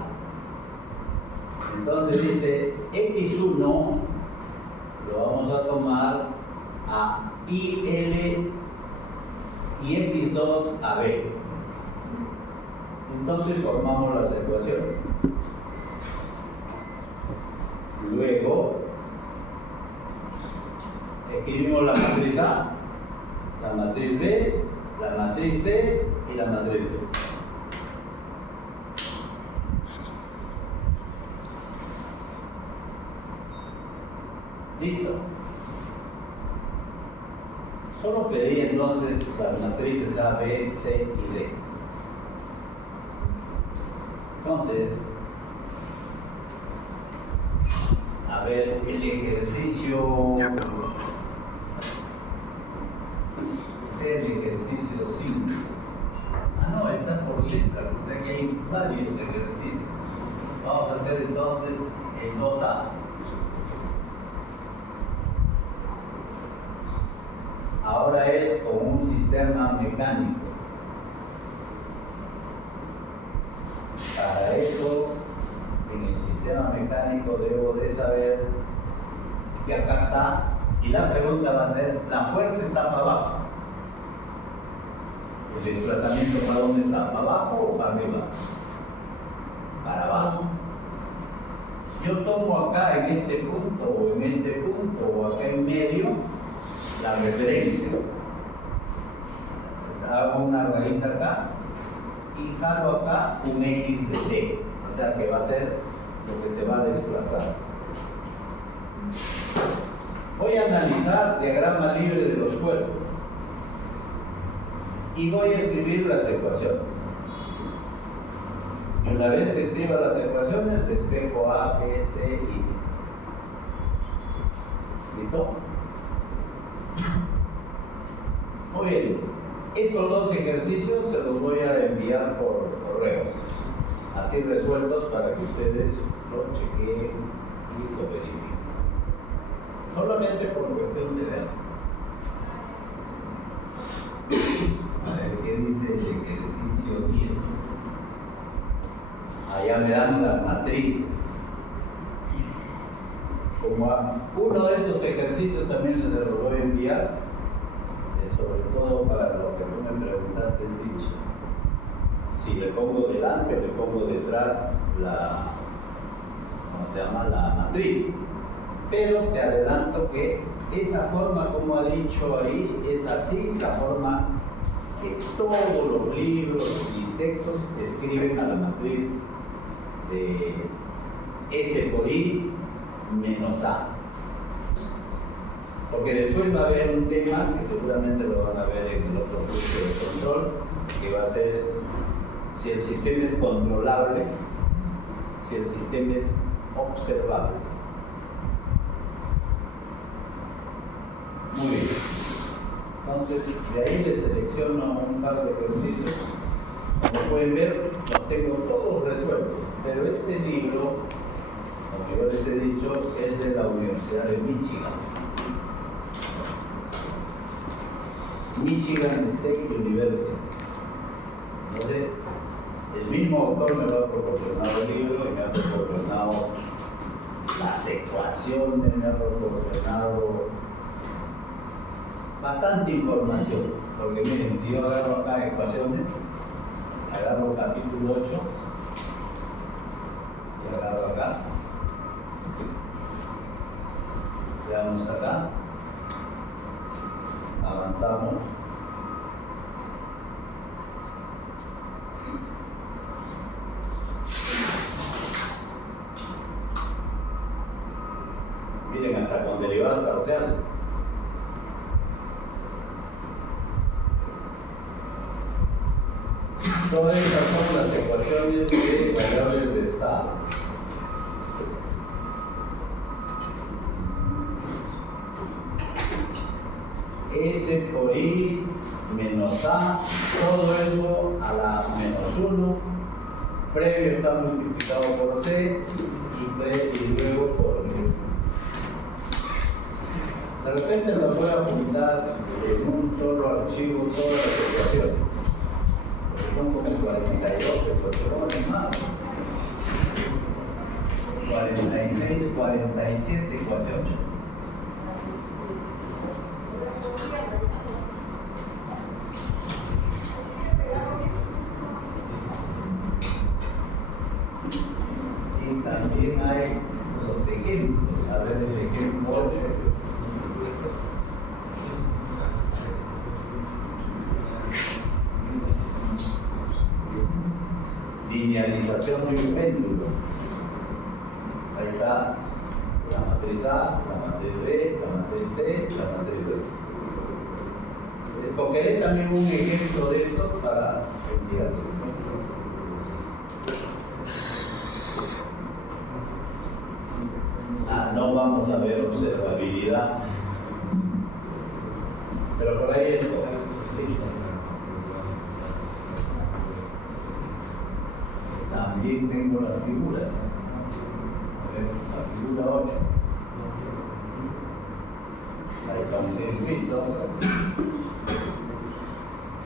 Entonces dice X1 lo vamos a tomar a IL y X2 a B. Entonces formamos las ecuaciones. Luego escribimos la matriz A, la matriz B, la matriz C y la matriz D. Listo. Solo pedí entonces las matrices A, B, C y D. Entonces, a ver, el ejercicio es el ejercicio 5. Ah, no, está por letras, o sea que hay varios ejercicios. Vamos a hacer entonces el 2A. Ahora es con un sistema mecánico. Para eso, en el sistema mecánico debo de saber que acá está, y la pregunta va a ser, la fuerza está para abajo. ¿El desplazamiento para dónde está? ¿Para abajo o para arriba? Para abajo. Yo tomo acá en este punto, o en este punto, o acá en medio, la referencia. Hago una rayita acá y jalo acá un X de T, o sea que va a ser lo que se va a desplazar. Voy a analizar diagrama libre de los cuerpos y voy a escribir las ecuaciones. Y una vez que escriba las ecuaciones, despejo A, B, C y D. ¿Listo? Muy bien. Estos dos ejercicios se los voy a enviar por correo, así resueltos para que ustedes lo chequeen y lo verifiquen. Solamente por cuestión de ver. A ver qué dice el ejercicio 10. Allá me dan las matrices. Como uno de estos ejercicios también les los voy a enviar, sobre todo para lo que tú me preguntaste, dicho. Si le pongo delante o le pongo detrás la matriz. Pero te adelanto que esa forma, como ha dicho ahí, es así la forma que todos los libros y textos escriben a la matriz de S por I menos A. Porque después va a haber un tema que seguramente lo van a ver en el otro curso de control, que va a ser si el sistema es controlable, si el sistema es observable. Muy bien. Entonces, de ahí les selecciono un par de ejercicios. Como pueden ver, los tengo todos resueltos. Pero este libro, como yo les he dicho, es de la Universidad de Michigan. Michigan State University. Entonces, el mismo autor me ha proporcionado el libro y me ha proporcionado las ecuaciones, me ha proporcionado bastante información. Porque miren, si yo agarro acá ecuaciones, agarro capítulo 8 y agarro acá. Veamos acá. Avanzamos. Miren, hasta con derivadas parciales. Todas estas son las ecuaciones de variables de estado. S por I menos A, todo eso a la menos 1 Previo está multiplicado por C y luego por D. De repente nos voy a apuntar en un solo archivo todas las ecuaciones. Porque son como 42 ecuaciones más. 46, 47 ecuaciones. Y también hay los ejemplos. A ver el ejemplo 8. Linealización de un péndulo. Ahí está la matriz A, la matriz B, la matriz C, la matriz B. Escogeré también un ejemplo de esto para enviarlo. No vamos a ver observabilidad, pero por ahí escoger. También tengo las figuras. La figura 8. Ahí está un circuito.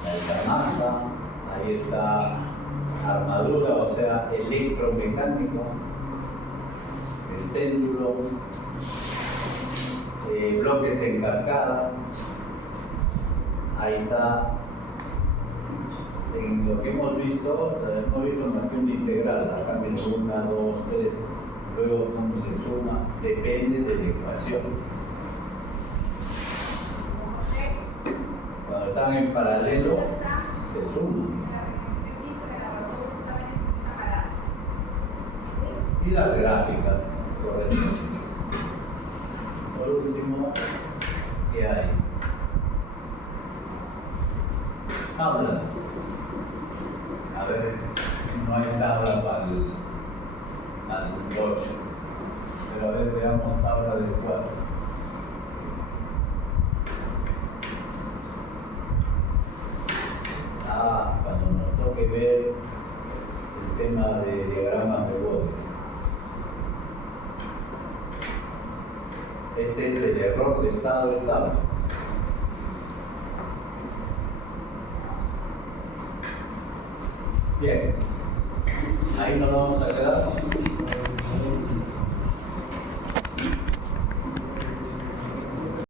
Ahí está masa. Ahí está armadura, o sea, electromecánico. El péndulo. Bloques en cascada. Ahí está. En lo que hemos visto más que un integral, acá viene 1, 2, 3, luego cuando se suma, depende de la ecuación. Cuando están en paralelo, se suman. Y las gráficas, correcto. Por último, ¿qué hay? Tablas. A ver, no hay tabla para el 8, pero a ver, veamos tabla del 4. Cuando nos toque ver el tema de diagramas de Bode. Este es el error de estado estable. Bien, ahí nos vamos a quedar.